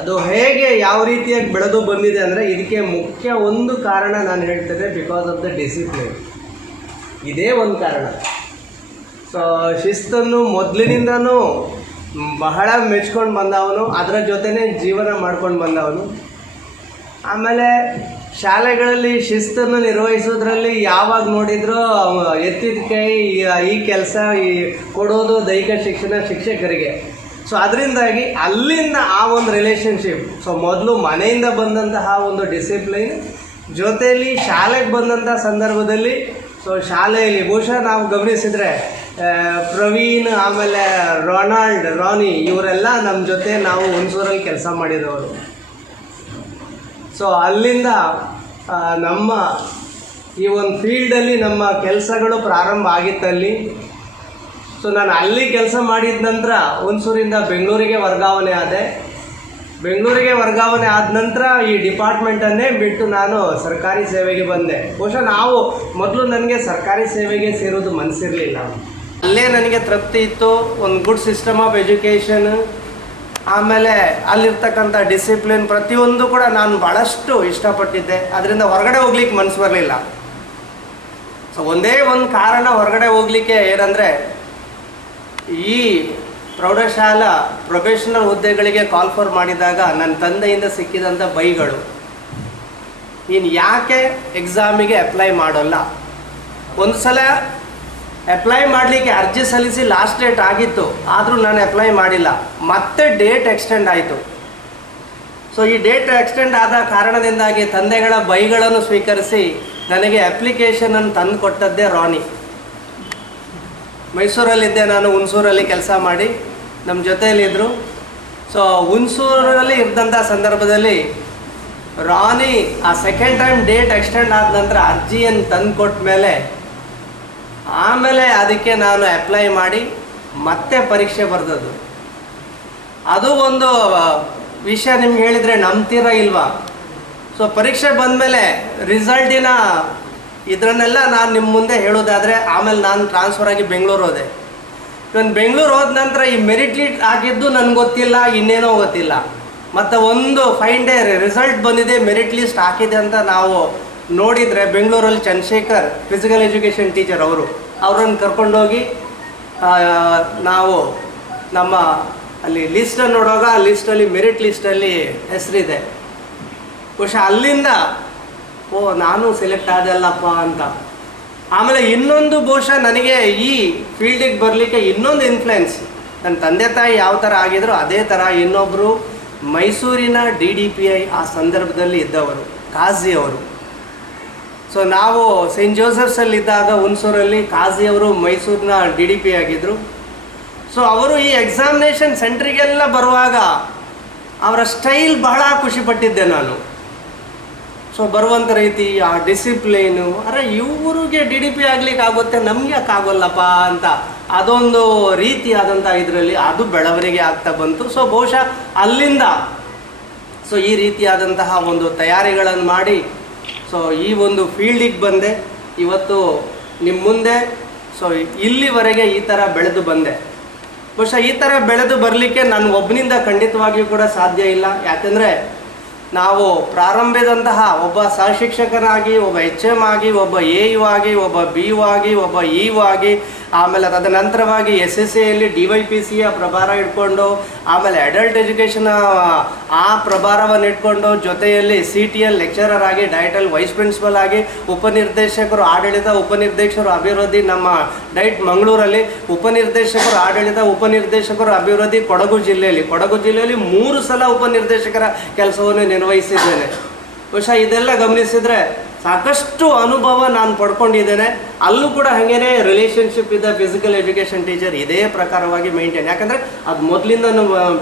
ಅದು ಹೇಗೆ ಯಾವ ರೀತಿಯಾಗಿ ಬೆಳೆದು ಬಂದಿದೆ ಅಂದರೆ ಇದಕ್ಕೆ ಮುಖ್ಯ ಒಂದು ಕಾರಣ ನಾನು ಹೇಳ್ತೇನೆ, ಬಿಕಾಸ್ ಆಫ್ ದ ಡಿಸಿಪ್ಲಿನ್. ಇದೇ ಒಂದು ಕಾರಣ. ಸೊ ಶಿಸ್ತನ್ನು ಮೊದಲಿನಿಂದನೂ ಬಹಳ ಮೆಚ್ಕೊಂಡು ಬಂದವನು, ಅದರ ಜೊತೆನೇ ಜೀವನ ಮಾಡ್ಕೊಂಡು ಬಂದವನು. ಆಮೇಲೆ ಶಾಲೆಗಳಲ್ಲಿ ಶಿಸ್ತನ್ನು ನಿರ್ವಹಿಸೋದ್ರಲ್ಲಿ ಯಾವಾಗ ನೋಡಿದ್ರೂ ಎತ್ತಿದ ಕೈ ಈ ಕೆಲಸ ಕೊಡೋದು ದೈಹಿಕ ಶಿಕ್ಷಕರಿಗೆ. ಸೊ ಅದರಿಂದಾಗಿ ಅಲ್ಲಿಂದ ಆ ಒಂದು ರಿಲೇಷನ್ಶಿಪ್. ಸೊ ಮೊದಲು ಮನೆಯಿಂದ ಬಂದಂತಹ ಒಂದು ಡಿಸಿಪ್ಲೈನ್ ಜೊತೆಯಲ್ಲಿ ಶಾಲೆಗೆ ಬಂದಂಥ ಸಂದರ್ಭದಲ್ಲಿ, ಸೊ ಶಾಲೆಯಲ್ಲಿ ಬಹುಶಃ ನಾವು ಗಮನಿಸಿದರೆ ಪ್ರವೀಣ್ ಆಮೇಲೆ ರಾನಿ ಇವರೆಲ್ಲ ನಮ್ಮ ಜೊತೆ ನಾವು ಹುಣಸೂರಲ್ಲಿ ಕೆಲಸ ಮಾಡಿದವರು. ಸೊ ಅಲ್ಲಿಂದ ನಮ್ಮ ಈ ಒಂದು ಫೀಲ್ಡಲ್ಲಿ ನಮ್ಮ ಕೆಲಸಗಳು ಪ್ರಾರಂಭ ಆಗಿತ್ತಲ್ಲಿ. ಸೊ ನಾನು ಅಲ್ಲಿ ಕೆಲಸ ಮಾಡಿದ ನಂತರ ಹುಣಸೂರಿಂದ ಬೆಂಗಳೂರಿಗೆ ವರ್ಗಾವಣೆ ಆದೆ. ಬೆಂಗಳೂರಿಗೆ ವರ್ಗಾವಣೆ ಆದ ನಂತರ ಈ ಡಿಪಾರ್ಟ್ಮೆಂಟನ್ನೇ ಬಿಟ್ಟು ನಾನು ಸರ್ಕಾರಿ ಸೇವೆಗೆ ಬಂದೆ. ಬಹುಶಃ ಮೊದಲು ನನಗೆ ಸರ್ಕಾರಿ ಸೇವೆಗೆ ಸೇರೋದು ಮನಸ್ಸಿರಲಿಲ್ಲ. ಅಲ್ಲೇ ನನಗೆ ತೃಪ್ತಿ ಇತ್ತು, ಒಂದು ಗುಡ್ ಸಿಸ್ಟಮ್ ಆಫ್ ಎಜುಕೇಷನ್, ಆಮೇಲೆ ಅಲ್ಲಿರ್ತಕ್ಕಂಥ ಡಿಸಿಪ್ಲಿನ್ ಪ್ರತಿಯೊಂದು ಕೂಡ ನಾನು ಭಾಳಷ್ಟು ಇಷ್ಟಪಟ್ಟಿದ್ದೆ. ಅದರಿಂದ ಹೊರಗಡೆ ಹೋಗ್ಲಿಕ್ಕೆ ಮನಸ್ಸು ಬರಲಿಲ್ಲ. ಸೊ ಒಂದೇ ಒಂದು ಕಾರಣ ಹೊರಗಡೆ ಹೋಗಲಿಕ್ಕೆ ಏನಂದರೆ, ಈ ಪ್ರೌಢಶಾಲಾ ಪ್ರೊಫೆಷನಲ್ ಹುದ್ದೆಗಳಿಗೆ ಕಾಲ್ ಫಾರ್ ಮಾಡಿದಾಗ ನನ್ನ ತಂದೆಯಿಂದ ಸಿಕ್ಕಿದಂಥ ಬೈಗಳು, ನೀನು ಯಾಕೆ ಎಕ್ಸಾಮಿಗೆ ಅಪ್ಲೈ ಮಾಡೋಲ್ಲ? ಒಂದು ಸಲ ಅಪ್ಲೈ ಮಾಡಲಿಕ್ಕೆ ಅರ್ಜಿ ಸಲ್ಲಿಸಿ ಲಾಸ್ಟ್ ಡೇಟ್ ಆಗಿತ್ತು, ಆದರೂ ನಾನು ಅಪ್ಲೈ ಮಾಡಿಲ್ಲ. ಮತ್ತೆ ಡೇಟ್ ಎಕ್ಸ್ಟೆಂಡ್ ಆಯಿತು. ಸೊ ಈ ಡೇಟ್ ಎಕ್ಸ್ಟೆಂಡ್ ಆದ ಕಾರಣದಿಂದಾಗಿ ತಂದೆಗಳ ಬೈಗಳನ್ನು ಸ್ವೀಕರಿಸಿ ನನಗೆ ಅಪ್ಲಿಕೇಶನನ್ನು ತಂದು ಕೊಟ್ಟದ್ದೇ ರಾನಿ. ಮೈಸೂರಲ್ಲಿದ್ದೆ ನಾನು, ಹುಣಸೂರಲ್ಲಿ ಕೆಲಸ ಮಾಡಿ ನಮ್ಮ ಜೊತೆಯಲ್ಲಿದ್ದರು. ಸೊ ಹುಣಸೂರಲ್ಲಿ ಇದ್ದಂಥ ಸಂದರ್ಭದಲ್ಲಿ ರಾನಿ ಆ ಸೆಕೆಂಡ್ ಟೈಮ್ ಡೇಟ್ ಎಕ್ಸ್ಟೆಂಡ್ ಆದ ನಂತರ ಅರ್ಜಿಯನ್ನು ತಂದು ಕೊಟ್ಟ ಮೇಲೆ ಆಮೇಲೆ ಅದಕ್ಕೆ ನಾನು ಅಪ್ಲೈ ಮಾಡಿ ಮತ್ತೆ ಪರೀಕ್ಷೆ ಬರೆದದ್ದು. ಅದು ಒಂದು ವಿಷಯ ನಿಮ್ಗೆ ಹೇಳಿದರೆ ನಂಬ್ತೀರಾ ಇಲ್ವಾ? ಸೊ ಪರೀಕ್ಷೆ ಬಂದಮೇಲೆ ರಿಸಲ್ಟಿನ ಇದರನ್ನೆಲ್ಲ ನಾನು ನಿಮ್ಮ ಮುಂದೆ ಹೇಳೋದಾದರೆ, ಆಮೇಲೆ ನಾನು ಟ್ರಾನ್ಸ್ಫರ್ ಆಗಿ ಬೆಂಗಳೂರು ಹೋದೆ. ಇವನು ಬೆಂಗಳೂರು ಹೋದ ನಂತರ ಈ ಮೆರಿಟ್ ಲೀಸ್ಟ್ ಆಗಿದ್ದು ನನಗೆ ಗೊತ್ತಿಲ್ಲ, ಇನ್ನೇನೋ ಗೊತ್ತಿಲ್ಲ. ಮತ್ತು ಒಂದು ಫೈನ್ ಡೇ ರಿಸಲ್ಟ್ ಬಂದಿದೆ, ಮೆರಿಟ್ ಲಿಸ್ಟ್ ಹಾಕಿದೆ ಅಂತ ನಾವು ನೋಡಿದರೆ ಬೆಂಗಳೂರಲ್ಲಿ ಚಂದ್ರಶೇಖರ್ ಫಿಸಿಕಲ್ ಎಜುಕೇಷನ್ ಟೀಚರ್ ಅವರನ್ನು ಕರ್ಕೊಂಡೋಗಿ ನಾವು ನಮ್ಮ ಅಲ್ಲಿ ಲಿಸ್ಟನ್ನು ನೋಡುವಾಗ ಆ ಲಿಸ್ಟಲ್ಲಿ ಮೆರಿಟ್ ಲಿಸ್ಟಲ್ಲಿ ಹೆಸರಿದೆ. ಬಹುಶಃ ಅಲ್ಲಿಂದ ನಾನು ಸೆಲೆಕ್ಟ್ ಆದಲ್ಲಪ್ಪ ಅಂತ. ಆಮೇಲೆ ಇನ್ನೊಂದು ಬಹುಶಃ ನನಗೆ ಈ ಫೀಲ್ಡಿಗೆ ಬರಲಿಕ್ಕೆ ಇನ್ನೊಂದು ಇನ್ಫ್ಲುಯೆನ್ಸ್, ನನ್ನ ತಂದೆ ತಾಯಿ ಯಾವ ಥರ ಆಗಿದ್ರು ಅದೇ ಥರ ಇನ್ನೊಬ್ಬರು ಮೈಸೂರಿನ DDPI ಆ ಸಂದರ್ಭದಲ್ಲಿ ಇದ್ದವರು, ಕಾಜಿ ಅವರು. ಸೊ ನಾವು ಸೈಂಟ್ ಜೋಸೆಫ್ಸಲ್ಲಿದ್ದಾಗ ಹುಣಸೂರಲ್ಲಿ ಕಾಜಿ ಅವರು ಮೈಸೂರಿನ DDPI ಆಗಿದ್ದರು. ಸೊ ಅವರು ಈ ಎಕ್ಸಾಮಿನೇಷನ್ ಸೆಂಟ್ರಿಗೆಲ್ಲ ಬರುವಾಗ ಅವರ ಸ್ಟೈಲ್ ಬಹಳ ಖುಷಿಪಟ್ಟಿದ್ದೆ ನಾನು. ಸೊ ಬರುವಂಥ ರೀತಿ, ಆ ಡಿಸಿಪ್ಲೈನು, ಅರೆ ಇವ್ರಿಗೆ DDPI ಆಗ್ಲಿಕ್ಕೆ ಆಗುತ್ತೆ, ನಮಗೆ ಯಾಕಾಗೋಲ್ಲಪ್ಪ ಅಂತ ಅದೊಂದು ರೀತಿಯಾದಂಥ ಇದರಲ್ಲಿ ಅದು ಬೆಳವಣಿಗೆ ಆಗ್ತಾ ಬಂತು. ಸೊ ಬಹುಶಃ ಅಲ್ಲಿಂದ ಸೊ ಈ ರೀತಿಯಾದಂತಹ ಒಂದು ತಯಾರಿಗಳನ್ನು ಮಾಡಿ ಸೊ ಈ ಒಂದು ಫೀಲ್ಡಿಗೆ ಬಂದೆ. ಇವತ್ತು ನಿಮ್ಮ ಮುಂದೆ ಸೊ ಇಲ್ಲಿವರೆಗೆ ಈ ಥರ ಬೆಳೆದು ಬಂದೆ. ಬಹುಶಃ ಈ ಥರ ಬೆಳೆದು ಬರಲಿಕ್ಕೆ ನಾನು ಒಬ್ಬನಿಂದ ಖಂಡಿತವಾಗಿಯೂ ಕೂಡ ಸಾಧ್ಯ ಇಲ್ಲ. ಯಾಕೆಂದರೆ ನಾವು ಪ್ರಾರಂಭದಂತಹ ಒಬ್ಬ ಸಹಶಿಕ್ಷಕನಾಗಿ, ಒಬ್ಬ HM ಆಗಿ, ಒಬ್ಬ AU ಆಗಿ, ಒಬ್ಬ BU ಆಗಿ, ಒಬ್ಬ EU ಆಗಿ, ಆಮೇಲೆ ತದನಂತರವಾಗಿ SSAಯಲ್ಲಿ DYPCಯ ಪ್ರಭಾರ ಇಟ್ಕೊಂಡು, ಆಮೇಲೆ ಅಡಲ್ಟ್ ಎಜುಕೇಷನ್ ಆ ಪ್ರಭಾರವನ್ನು ಇಟ್ಕೊಂಡು, ಜೊತೆಯಲ್ಲಿ CTL ಲೆಕ್ಚರರ್ ಆಗಿ, ಡಯಟಲ್ ವೈಸ್ ಪ್ರಿನ್ಸಿಪಲ್ ಆಗಿ, ಉಪನಿರ್ದೇಶಕರು ಆಡಳಿತ, ಉಪನಿರ್ದೇಶಕರು ಅಭಿವೃದ್ಧಿ ನಮ್ಮ ಡೈಟ್ ಮಂಗಳೂರಲ್ಲಿ, ಉಪನಿರ್ದೇಶಕರು ಆಡಳಿತ, ಉಪನಿರ್ದೇಶಕರು ಅಭಿವೃದ್ಧಿ ಕೊಡಗು ಜಿಲ್ಲೆಯಲ್ಲಿ 3 ಸಲ ಉಪನಿರ್ದೇಶಕರ ಕೆಲಸವನ್ನು ನಿರ್ವಹಿಸಿದ್ದೇನೆ. ಬಹುಶಃ ಇದೆಲ್ಲ ಗಮನಿಸಿದರೆ ಸಾಕಷ್ಟು ಅನುಭವ ನಾನು ಪಡ್ಕೊಂಡಿದ್ದೇನೆ. ಅಲ್ಲೂ ಕೂಡ ಹಾಗೇನೆ ರಿಲೇಷನ್ಶಿಪ್ ಇದ್ದ ಫಿಸಿಕಲ್ ಎಜುಕೇಷನ್ ಟೀಚರ್ ಇದೇ ಪ್ರಕಾರವಾಗಿ ಮೇಂಟೈನ್, ಯಾಕಂದರೆ ಅದು ಮೊದಲಿಂದ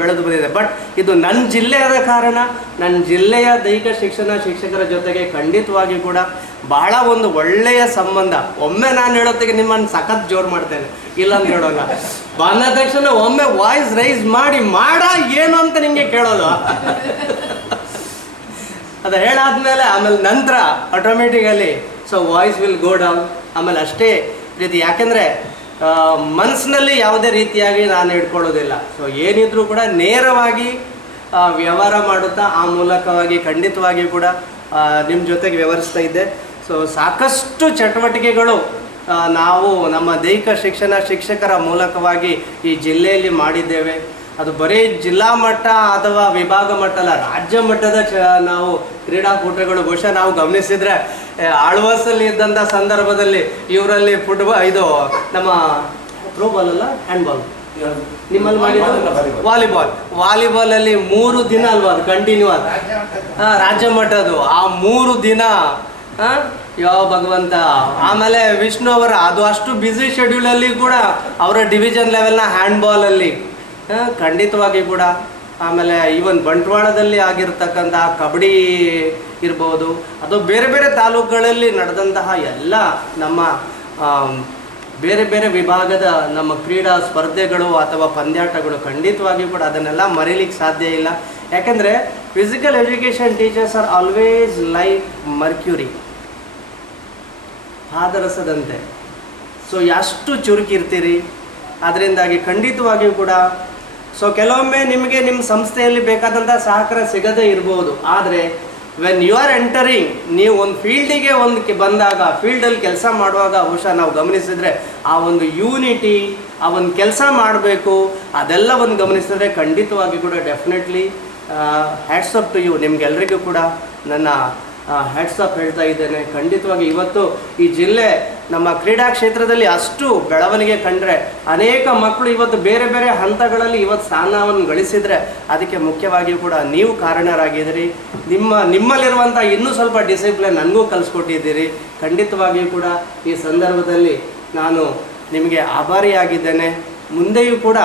ಬೆಳೆದು ಬಂದಿದೆ. ಬಟ್ ಇದು ನನ್ನ ಜಿಲ್ಲೆಯಾದ ಕಾರಣ ನನ್ನ ಜಿಲ್ಲೆಯ ದೈಹಿಕ ಶಿಕ್ಷಣ ಶಿಕ್ಷಕರ ಜೊತೆಗೆ ಖಂಡಿತವಾಗಿ ಕೂಡ ಬಹಳ ಒಂದು ಒಳ್ಳೆಯ ಸಂಬಂಧ. ಒಮ್ಮೆ ನಾನು ಹೇಳೋತ್ತಿಗೆ ನಿಮ್ಮನ್ನು ಸಖತ್ ಜೋರು ಮಾಡ್ತೇನೆ, ಇಲ್ಲ ಅಂತ ಹೇಳೋಲ್ಲ. ಬಂದ ತಕ್ಷಣ ಒಮ್ಮೆ ವಾಯ್ಸ್ ರೈಸ್ ಮಾಡಿ ಏನು ಅಂತ ನಿಮಗೆ ಕೇಳೋದು. ಅದು ಹೇಳಾದ್ಮೇಲೆ ಆಮೇಲೆ ನಂತರ automatically so voice will go down. ಆಮೇಲೆ ಅಷ್ಟೇ ರೀತಿ, ಯಾಕೆಂದರೆ ಮನಸ್ಸಿನಲ್ಲಿ ಯಾವುದೇ ರೀತಿಯಾಗಿ ನಾನು ಇಟ್ಕೊಳ್ಳೋದಿಲ್ಲ. ಸೊ ಏನಿದ್ರೂ ಕೂಡ ನೇರವಾಗಿ ವ್ಯವಹಾರ ಮಾಡುತ್ತಾ ಆ ಮೂಲಕವಾಗಿ ಖಂಡಿತವಾಗಿ ಕೂಡ ನಿಮ್ಮ ಜೊತೆಗೆ ವ್ಯವಹರಿಸ್ತಾ ಇದ್ದೆ. ಸೊ ಸಾಕಷ್ಟು ಚಟುವಟಿಕೆಗಳು ನಾವು ನಮ್ಮ ದೈಹಿಕ ಶಿಕ್ಷಣ ಶಿಕ್ಷಕರ ಮೂಲಕವಾಗಿ ಈ ಜಿಲ್ಲೆಯಲ್ಲಿ ಮಾಡಿದ್ದೇವೆ. ಅದು ಬರೀ ಜಿಲ್ಲಾ ಮಟ್ಟ ಅಥವಾ ವಿಭಾಗ ಮಟ್ಟ ಅಲ್ಲ, ರಾಜ್ಯ ಮಟ್ಟದ ನಾವು ಕ್ರೀಡಾಕೂಟಗಳು ಬಹುಶಃ ನಾವು ಗಮನಿಸಿದರೆ ಆಳ್ವಾಸಲ್ಲಿ ಇದ್ದಂಥ ಸಂದರ್ಭದಲ್ಲಿ ಇವರಲ್ಲಿ ಫುಟ್ಬಾಲ್, ಇದು ನಮ್ಮ ಥ್ರೋಬಾಲ್ ಅಲ್ಲ, ಹ್ಯಾಂಡ್ಬಾಲ್ ನಿಮ್ಮಲ್ಲಿ ಮಾಡಿದ್ದು ವಾಲಿಬಾಲಲ್ಲಿ 3 ದಿನ ಅಲ್ವಾ ಅದು ಕಂಟಿನ್ಯೂ ಅದು ರಾಜ್ಯ ಮಟ್ಟದ್ದು. ಆ 3 ದಿನ ಯಾವ ಭಗವಂತ. ಆಮೇಲೆ ವಿಷ್ಣು ಅವರ ಅದು ಅಷ್ಟು ಬ್ಯುಸಿ ಶೆಡ್ಯೂಲಲ್ಲಿ ಕೂಡ ಅವರ ಡಿವಿಷನ್ ಲೆವೆಲ್ನ ಹ್ಯಾಂಡ್ಬಾಲಲ್ಲಿ ಖಂಡಿತವಾಗಿ ಕೂಡ, ಆಮೇಲೆ ಈವನ್ ಬಂಟ್ವಾಳದಲ್ಲಿ ಆಗಿರ್ತಕ್ಕಂಥ ಕಬಡ್ಡಿ ಇರ್ಬೋದು, ಅದು ಬೇರೆ ಬೇರೆ ತಾಲೂಕುಗಳಲ್ಲಿ ನಡೆದಂತಹ ಎಲ್ಲ ನಮ್ಮ ಬೇರೆ ಬೇರೆ ವಿಭಾಗದ ನಮ್ಮ ಕ್ರೀಡಾ ಸ್ಪರ್ಧೆಗಳು ಅಥವಾ ಪಂದ್ಯಾಟಗಳು ಖಂಡಿತವಾಗಿ ಕೂಡ ಅದನ್ನೆಲ್ಲ ಮರೀಲಿಕ್ಕೆ ಸಾಧ್ಯ ಇಲ್ಲ. ಯಾಕೆಂದರೆ physical education teachers are always like mercury, ಪಾದರಸದಂತೆ. ಸೊ ಎಷ್ಟು ಚುರುಕಿರ್ತೀರಿ, ಅದರಿಂದಾಗಿ ಖಂಡಿತವಾಗಿಯೂ ಕೂಡ ಸೊ ಕೆಲವೊಮ್ಮೆ ನಿಮಗೆ ನಿಮ್ಮ ಸಂಸ್ಥೆಯಲ್ಲಿ ಬೇಕಾದಂಥ ಸಹಕಾರ ಸಿಗದೇ ಇರ್ಬೋದು. ಆದರೆ ವೆನ್ ಯು ಆರ್ ಎಂಟರಿಂಗ್, ನೀವು ಒಂದು ಫೀಲ್ಡಿಗೆ ಬಂದಾಗ, ಫೀಲ್ಡಲ್ಲಿ ಕೆಲಸ ಮಾಡುವಾಗ ಬಹುಶಃ ನಾವು ಗಮನಿಸಿದರೆ ಆ ಒಂದು ಯೂನಿಟಿ, ಆ ಒಂದು ಕೆಲಸ ಮಾಡಬೇಕು, ಅದೆಲ್ಲ ಒಂದು ಗಮನಿಸಿದ್ರೆ ಖಂಡಿತವಾಗಿ ಕೂಡ definitely hats up to you. ನಿಮಗೆಲ್ಲರಿಗೂ ಕೂಡ ನನ್ನ ಹ್ಯಾಟ್ಸ್ ಆಫ್ ಹೇಳ್ತಾ ಇದ್ದೇನೆ. ಖಂಡಿತವಾಗಿ ಇವತ್ತು ಈ ಜಿಲ್ಲೆ ನಮ್ಮ ಕ್ರೀಡಾ ಕ್ಷೇತ್ರದಲ್ಲಿ ಅಷ್ಟು ಬೆಳವಣಿಗೆ ಕಂಡ್ರೆ, ಅನೇಕ ಮಕ್ಕಳು ಇವತ್ತು ಬೇರೆ ಬೇರೆ ಹಂತಗಳಲ್ಲಿ ಇವತ್ತು ಸ್ಥಾನವನ್ನು ಗಳಿಸಿದರೆ ಅದಕ್ಕೆ ಮುಖ್ಯವಾಗಿ ಕೂಡ ನೀವು ಕಾರಣರಾಗಿದ್ದೀರಿ. ನಿಮ್ಮಲ್ಲಿರುವಂಥ ಇನ್ನೂ ಸ್ವಲ್ಪ ಡಿಸಿಪ್ಲಿನ್ ನನಗೂ ಕಲಿಸ್ಕೊಟ್ಟಿದ್ದೀರಿ. ಖಂಡಿತವಾಗಿಯೂ ಕೂಡ ಈ ಸಂದರ್ಭದಲ್ಲಿ ನಾನು ನಿಮಗೆ ಆಭಾರಿಯಾಗಿದ್ದೇನೆ. ಮುಂದೆಯೂ ಕೂಡ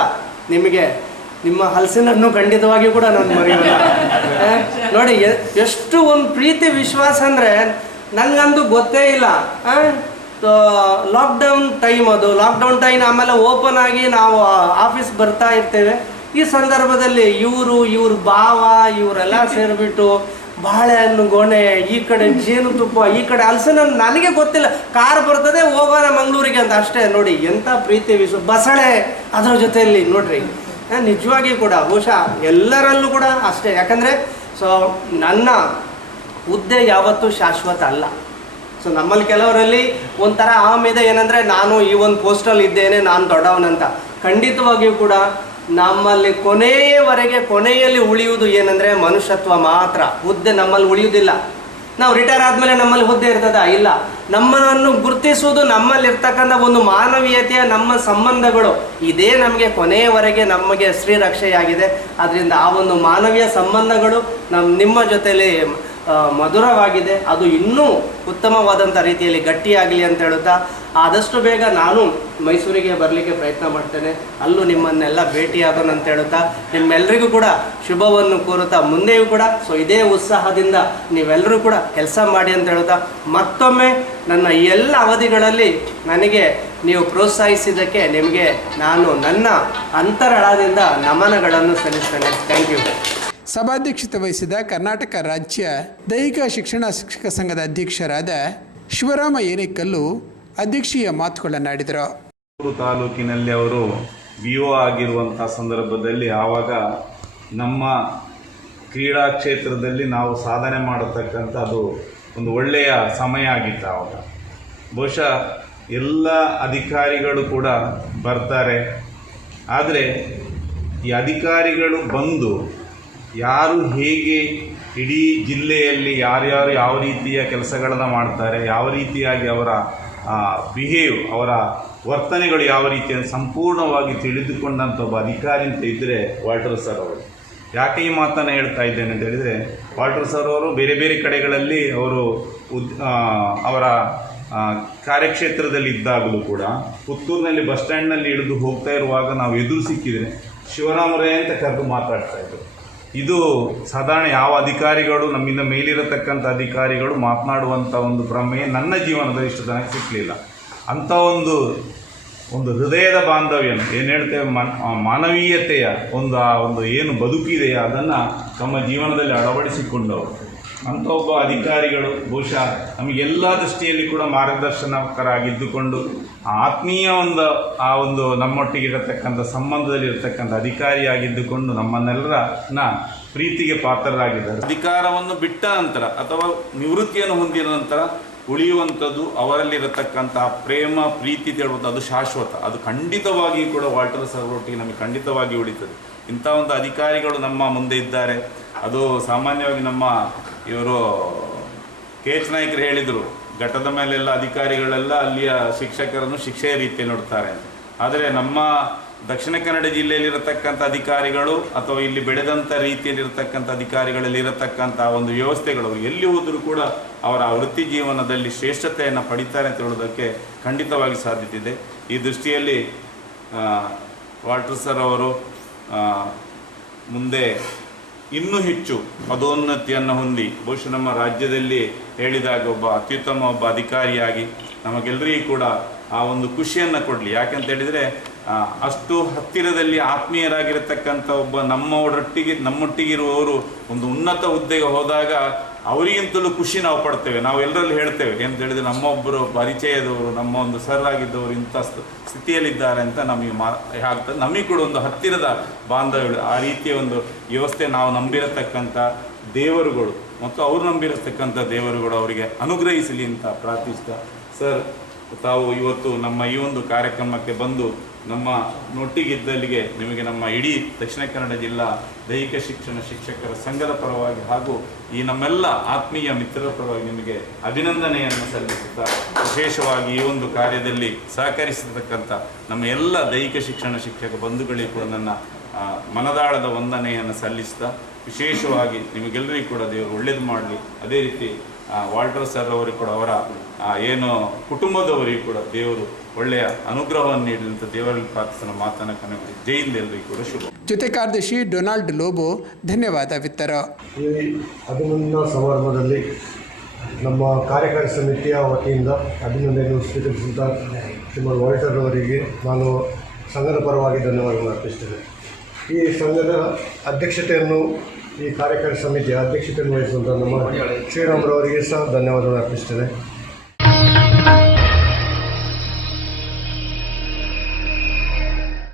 ನಿಮಗೆ ನಿಮ್ಮ ಹಲಸಿನನ್ನು ಖಂಡಿತವಾಗಿಯೂ ಕೂಡ ನಾನು ಮರೆಯೋಲ್ಲ. ನೋಡಿ ಎಷ್ಟು ಒಂದು ಪ್ರೀತಿ ವಿಶ್ವಾಸ ಅಂದರೆ ನನಗಂತೂ ಗೊತ್ತೇ ಇಲ್ಲ. ಲಾಕ್ಡೌನ್ ಟೈಮ್, ಅದು ಲಾಕ್ಡೌನ್ ಟೈಮ್ ಆಮೇಲೆ ಓಪನ್ ಆಗಿ ನಾವು ಆಫೀಸ್ ಬರ್ತಾ ಇರ್ತೇವೆ. ಈ ಸಂದರ್ಭದಲ್ಲಿ ಇವ್ರ ಭಾವ ಇವರೆಲ್ಲ ಸೇರಿಬಿಟ್ಟು ಬಾಳೆಹಣ್ಣು ಗೊನೆ, ಈ ಕಡೆ ಜೇನುತುಪ್ಪ, ಈ ಕಡೆ ಹಲಸಿನ, ನನಗೆ ಗೊತ್ತಿಲ್ಲ, ಕಾರ್ ಬರ್ತದೆ ಹೋಗೋಣ ಮಂಗಳೂರಿಗೆ ಅಂತ ಅಷ್ಟೇ. ನೋಡಿ ಎಂಥ ಪ್ರೀತಿ ಬಸಳೆ ಅದರ ಜೊತೆಯಲ್ಲಿ ನೋಡ್ರಿ. ನಿಜವಾಗಿ ಕೂಡ ಬಹುಶಃ ಎಲ್ಲರಲ್ಲೂ ಕೂಡ ಅಷ್ಟೇ. ಯಾಕಂದರೆ ನನ್ನ ಹುದ್ದೆ ಯಾವತ್ತೂ ಶಾಶ್ವತ ಅಲ್ಲ. ನಮ್ಮಲ್ಲಿ ಕೆಲವರಲ್ಲಿ ಒಂಥರ ಆಮಿದೆ ಏನಂದರೆ ನಾನು ಈ ಒಂದು ಪೋಸ್ಟಲ್ಲಿ ಇದ್ದೇನೆ, ನಾನು ದೊಡ್ಡವನಂತ. ಖಂಡಿತವಾಗಿಯೂ ಕೂಡ ನಮ್ಮಲ್ಲಿ ಕೊನೆಯಲ್ಲಿ ಉಳಿಯುವುದು ಏನಂದರೆ ಮನುಷ್ಯತ್ವ ಮಾತ್ರ. ಹುದ್ದೆ ನಮ್ಮಲ್ಲಿ ಉಳಿಯುವುದಿಲ್ಲ. ನಾವು ರಿಟೈರ್ ಆದಮೇಲೆ ನಮ್ಮಲ್ಲಿ ಹುದ್ದೆ ಇರ್ತದ? ಇಲ್ಲ. ನಮ್ಮನ್ನು ಗುರುತಿಸುವುದು ನಮ್ಮಲ್ಲಿರ್ತಕ್ಕಂಥ ಒಂದು ಮಾನವೀಯತೆಯ ನಮ್ಮ ಸಂಬಂಧಗಳು. ಇದೇ ನಮಗೆ ಕೊನೆಯವರೆಗೆ ನಮಗೆ ಶ್ರೀರಕ್ಷೆಯಾಗಿದೆ. ಅದರಿಂದ ಆ ಒಂದು ಮಾನವೀಯ ಸಂಬಂಧಗಳು ನಿಮ್ಮ ಜೊತೆಯಲ್ಲಿ ಮಧುರವಾಗಿದೆ. ಅದು ಇನ್ನೂ ಉತ್ತಮವಾದಂಥ ರೀತಿಯಲ್ಲಿ ಗಟ್ಟಿಯಾಗಲಿ ಅಂತ ಹೇಳುತ್ತಾ, ಆದಷ್ಟು ಬೇಗ ನಾನು ಮೈಸೂರಿಗೆ ಬರಲಿಕ್ಕೆ ಪ್ರಯತ್ನ ಮಾಡ್ತೇನೆ. ಅಲ್ಲೂ ನಿಮ್ಮನ್ನೆಲ್ಲ ಭೇಟಿಯಾಗೋಣ ಅಂತ ಹೇಳುತ್ತಾ, ನಿಮ್ಮೆಲ್ಲರಿಗೂ ಕೂಡ ಶುಭವನ್ನು ಕೋರುತ್ತಾ, ಮುಂದೆಯೂ ಕೂಡ ಇದೇ ಉತ್ಸಾಹದಿಂದ ನೀವೆಲ್ಲರೂ ಕೂಡ ಕೆಲಸ ಮಾಡಿ ಅಂತ ಹೇಳುತ್ತಾ, ಮತ್ತೊಮ್ಮೆ ನನ್ನ ಎಲ್ಲ ಅವಧಿಗಳಲ್ಲಿ ನನಗೆ ನೀವು ಪ್ರೋತ್ಸಾಹಿಸಿದ್ದಕ್ಕೆ ನಿಮಗೆ ನಾನು ನನ್ನ ಅಂತರಾಳದಿಂದ ನಮನಗಳನ್ನು ಸಲ್ಲಿಸ್ತೇನೆ. Thank you. ಸಭಾಧ್ಯಕ್ಷತೆ ವಹಿಸಿದ ಕರ್ನಾಟಕ ರಾಜ್ಯ ದೈಹಿಕ ಶಿಕ್ಷಣ ಶಿಕ್ಷಕ ಸಂಘದ ಅಧ್ಯಕ್ಷರಾದ ಶಿವರಾಮ ಏನೇಕಲ್ಲು ಅಧ್ಯಕ್ಷೀಯ ಮಾತುಗಳನ್ನಾಡಿದರು. ತಾಲೂಕಿನಲ್ಲಿ ಅವರು BO ಆಗಿರುವಂಥ ಸಂದರ್ಭದಲ್ಲಿ ಆವಾಗ ನಮ್ಮ ಕ್ರೀಡಾ ಕ್ಷೇತ್ರದಲ್ಲಿ ನಾವು ಸಾಧನೆ ಮಾಡತಕ್ಕಂಥ ಅದು ಒಂದು ಒಳ್ಳೆಯ ಸಮಯ ಆಗಿತ್ತು. ಆವಾಗ ಬಹುಶಃ ಎಲ್ಲ ಅಧಿಕಾರಿಗಳು ಕೂಡ ಬರ್ತಾರೆ. ಆದರೆ ಈ ಅಧಿಕಾರಿಗಳು ಬಂದು ಯಾರು ಹೇಗೆ ಇಡೀ ಜಿಲ್ಲೆಯಲ್ಲಿ ಯಾರ್ಯಾರು ಯಾವ ರೀತಿಯ ಕೆಲಸಗಳನ್ನು ಮಾಡ್ತಾರೆ, ಯಾವ ರೀತಿಯಾಗಿ ಅವರ ಅವರ ವರ್ತನೆಗಳು ಯಾವ ರೀತಿಯನ್ನು ಸಂಪೂರ್ಣವಾಗಿ ತಿಳಿದುಕೊಂಡಂಥ ಒಬ್ಬ ಅಧಿಕಾರಿ ಅಂತ ಇದ್ದರೆ ವಾಲ್ಟರ್ ಸರ್ ಅವರು. ಯಾಕೆ ಈ ಮಾತನ್ನು ಹೇಳ್ತಾ ಇದ್ದೇನೆ ಅಂತ ಹೇಳಿದರೆ, ವಾಲ್ಟರ್ ಸರ್ ಅವರು ಬೇರೆ ಬೇರೆ ಕಡೆಗಳಲ್ಲಿ ಅವರು ಅವರ ಕಾರ್ಯಕ್ಷೇತ್ರದಲ್ಲಿ ಇದ್ದಾಗಲೂ ಕೂಡ ಪುತ್ತೂರಿನಲ್ಲಿ ಬಸ್ ಸ್ಟ್ಯಾಂಡ್ನಲ್ಲಿ ಇಳಿದು ಹೋಗ್ತಾ ಇರುವಾಗ ನಾವು ಎದುರು ಸಿಕ್ಕಿದರೆ ಶಿವರಾಮರೇ ಅಂತ ಕರೆದು ಮಾತಾಡ್ತಾ ಇದ್ದರು. ಇದು ಸಾಧಾರಣ ಯಾವ ಅಧಿಕಾರಿಗಳು, ನಮ್ಮಿಂದ ಮೇಲಿರತಕ್ಕಂಥ ಅಧಿಕಾರಿಗಳು ಮಾತನಾಡುವಂಥ ಒಂದು ಪ್ರಮೇಯ ನನ್ನ ಜೀವನದಲ್ಲಿ ಇಷ್ಟು ತನಕ ಸಿಕ್ಕಲಿಲ್ಲ. ಅಂಥ ಒಂದು ಹೃದಯದ ಬಾಂಧವ್ಯ ಏನು ಹೇಳ್ತೇವೆ, ಮಾನವೀಯತೆಯ ಒಂದು ಏನು ಬದುಕಿದೆಯೋ ಅದನ್ನು ತಮ್ಮ ಜೀವನದಲ್ಲಿ ಅಳವಡಿಸಿಕೊಂಡವರು ಅಂಥ ಒಬ್ಬ ಅಧಿಕಾರಿಗಳು ಬಹುಶಃ ನಮಗೆಲ್ಲ ದೃಷ್ಟಿಯಲ್ಲಿ ಕೂಡ ಮಾರ್ಗದರ್ಶನಕರಾಗಿದ್ದುಕೊಂಡು ಆತ್ಮೀಯ ಒಂದು ನಮ್ಮೊಟ್ಟಿಗಿರತಕ್ಕಂಥ ಸಂಬಂಧದಲ್ಲಿರತಕ್ಕಂಥ ಅಧಿಕಾರಿಯಾಗಿದ್ದುಕೊಂಡು ನಮ್ಮನ್ನೆಲ್ಲರನ್ನ ಪ್ರೀತಿಗೆ ಪಾತ್ರರಾಗಿದ್ದಾರೆ. ಅಧಿಕಾರವನ್ನು ಬಿಟ್ಟ ನಂತರ ಅಥವಾ ನಿವೃತ್ತಿಯನ್ನು ಹೊಂದಿದ ನಂತರ ಉಳಿಯುವಂಥದ್ದು ಅವರಲ್ಲಿರತಕ್ಕಂಥ ಪ್ರೇಮ ಪ್ರೀತಿ ಹೇಳುವಂಥ ಅದು ಶಾಶ್ವತ. ಅದು ಖಂಡಿತವಾಗಿಯೂ ಕೂಡ ವಾಲ್ಟರ್ ಸರ್ ಒಟ್ಟಿಗೆ ನಮಗೆ ಖಂಡಿತವಾಗಿ ಉಳಿತದೆ. ಇಂಥ ಒಂದು ಅಧಿಕಾರಿಗಳು ನಮ್ಮ ಮುಂದೆ ಇದ್ದಾರೆ. ಅದು ಸಾಮಾನ್ಯವಾಗಿ ನಮ್ಮ ಇವರು KH ನಾಯ್ಕರು ಹೇಳಿದರು, ಘಟ್ಟದ ಮೇಲೆಲ್ಲ ಅಧಿಕಾರಿಗಳೆಲ್ಲ ಅಲ್ಲಿಯ ಶಿಕ್ಷಕರನ್ನು ಶಿಕ್ಷೆಯ ರೀತಿಯಲ್ಲಿ ನೋಡ್ತಾರೆ ಅಂತ. ಆದರೆ ನಮ್ಮ ದಕ್ಷಿಣ ಕನ್ನಡ ಜಿಲ್ಲೆಯಲ್ಲಿರತಕ್ಕಂಥ ಅಧಿಕಾರಿಗಳು ಅಥವಾ ಇಲ್ಲಿ ಬೆಳೆದಂಥ ರೀತಿಯಲ್ಲಿರತಕ್ಕಂಥ ಅಧಿಕಾರಿಗಳಲ್ಲಿ ಇರತಕ್ಕಂಥ ಒಂದು ವ್ಯವಸ್ಥೆಗಳು ಎಲ್ಲಿ ಹೋದರೂ ಕೂಡ ಅವರ ವೃತ್ತಿ ಜೀವನದಲ್ಲಿ ಶ್ರೇಷ್ಠತೆಯನ್ನು ಪಡಿತಾರೆ ಅಂತ ಹೇಳೋದಕ್ಕೆ ಖಂಡಿತವಾಗಿ ಸಾಧ್ಯತೆ ಇದೆ. ಈ ದೃಷ್ಟಿಯಲ್ಲಿ ವಾಲ್ಟರ್ ಸರ್ ಅವರು ಮುಂದೆ ಇನ್ನೂ ಹೆಚ್ಚು ಪದೋನ್ನತಿಯನ್ನು ಹೊಂದಿ ಬಹುಶಃ ನಮ್ಮ ರಾಜ್ಯದಲ್ಲಿ ಹೇಳಿದಾಗ ಅತ್ಯುತ್ತಮ ಒಬ್ಬ ಅಧಿಕಾರಿಯಾಗಿ ನಮಗೆಲ್ಲರಿಗೂ ಕೂಡ ಆ ಒಂದು ಖುಷಿಯನ್ನು ಕೊಡಲಿ. ಯಾಕಂತ ಹೇಳಿದರೆ ಅಷ್ಟು ಹತ್ತಿರದಲ್ಲಿ ಆತ್ಮೀಯರಾಗಿರತಕ್ಕಂಥ ಒಬ್ಬ ನಮ್ಮೊಟ್ಟಿಗಿರುವವರು ಒಂದು ಉನ್ನತ ಹುದ್ದೆಗೆ ಹೋದಾಗ ಅವರಿಗಿಂತಲೂ ಖುಷಿ ನಾವು ಪಡ್ತೇವೆ. ನಾವು ಎಲ್ಲರಲ್ಲಿ ಹೇಳ್ತೇವೆ ಅಂತ ಹೇಳಿದರೆ ನಮ್ಮೊಬ್ಬರು ಪರಿಚಯದವರು, ನಮ್ಮ ಒಂದು ಸರ್ ಆಗಿದ್ದವರು ಇಂಥ ಸ್ಥಿತಿಯಲ್ಲಿದ್ದಾರೆ ಅಂತ ನಮಗೆ ಆಗ್ತದೆ. ನಮಗೆ ಕೂಡ ಒಂದು ಹತ್ತಿರದ ಬಾಂಧವ್ಯ, ಆ ರೀತಿಯ ಒಂದು ವ್ಯವಸ್ಥೆ ನಾವು ನಂಬಿರತಕ್ಕಂಥ ದೇವರುಗಳು ಮತ್ತು ಅವರು ನಂಬಿರತಕ್ಕಂಥ ದೇವರುಗಳು ಅವರಿಗೆ ಅನುಗ್ರಹಿಸಲಿ ಅಂತ ಪ್ರಾರ್ಥಿಸ್ತಾ, ಸರ್ ತಾವು ಇವತ್ತು ನಮ್ಮ ಈ ಒಂದು ಕಾರ್ಯಕ್ರಮಕ್ಕೆ ಬಂದು ನಮ್ಮ ನೊಟ್ಟಿಗಿದ್ದಲ್ಲಿಗೆ ನಿಮಗೆ ನಮ್ಮ ಇಡೀ ದಕ್ಷಿಣ ಕನ್ನಡ ಜಿಲ್ಲಾ ದೈಹಿಕ ಶಿಕ್ಷಣ ಶಿಕ್ಷಕರ ಸಂಘದ ಪರವಾಗಿ ಹಾಗೂ ಈ ನಮ್ಮೆಲ್ಲ ಆತ್ಮೀಯ ಮಿತ್ರರ ಪರವಾಗಿ ನಿಮಗೆ ಅಭಿನಂದನೆಯನ್ನು ಸಲ್ಲಿಸುತ್ತಾ, ವಿಶೇಷವಾಗಿ ಈ ಒಂದು ಕಾರ್ಯದಲ್ಲಿ ಸಹಕರಿಸಿರ್ತಕ್ಕಂಥ ನಮ್ಮ ಎಲ್ಲ ದೈಹಿಕ ಶಿಕ್ಷಣ ಶಿಕ್ಷಕ ಬಂಧುಗಳಿಗೆ ಕೂಡ ನನ್ನ ಮನದಾಳದ ವಂದನೆಯನ್ನು ಸಲ್ಲಿಸ್ತಾ, ವಿಶೇಷವಾಗಿ ನಿಮಗೆಲ್ಲರಿಗೂ ಕೂಡ ದೇವರು ಒಳ್ಳೇದು ಮಾಡಲಿ. ಅದೇ ರೀತಿ ವಾಲ್ಟರ್ ಸರ್ ಅವರಿಗೆ ಕೂಡ ಅವರ ಏನು ಕುಟುಂಬದವರಿಗೂ ಕೂಡ ದೇವರು ಒಳ್ಳೆಯ ಅನುಗ್ರಹವನ್ನು ನೀಡಲಿ ಅಂತ ದೇವರಲ್ಲಿ ಪ್ರಾರ್ಥನೆ ಮಾತನ್ನು ಕನ್ನಡಿ. ಜೈ ಹಿಂದ್, ಎಲ್ಲರಿಗೂ ಕೂಡ ಶುಭ. ಜೊತೆ ಕಾರ್ಯದರ್ಶಿ ಡೊನಾಲ್ಡ್ ಲೋಬೋ ಧನ್ಯವಾದವಿತ್ತರು. ಈ ಅಭಿನಂದನಾ ಸಮಾರಂಭದಲ್ಲಿ ನಮ್ಮ ಕಾರ್ಯಕಾರಿ ಸಮಿತಿಯ ವತಿಯಿಂದ ಅಭಿನಂದನೆಯನ್ನು ಸ್ವೀಕರಿಸಿದ ಶ್ರೀಮತಿ ವಾಲ್ಟರ್ ಅವರಿಗೆ ನಾನು ಸಂಘದ ಪರವಾಗಿ ಧನ್ಯವಾದಗಳನ್ನು ಅರ್ಪಿಸ್ತೇನೆ. ಈ ಸಂಘದ ಅಧ್ಯಕ್ಷತೆಯನ್ನು, ಈ ಕಾರ್ಯಕಾರಿ ಸಮಿತಿಯ ಅಧ್ಯಕ್ಷತೆಯನ್ನು ವಹಿಸುವಂಥ ನಮ್ಮ ಶ್ರೀರಾಮ್ರವರಿಗೆ ಸಹ ಧನ್ಯವಾದಗಳನ್ನು ಅರ್ಪಿಸ್ತೇನೆ.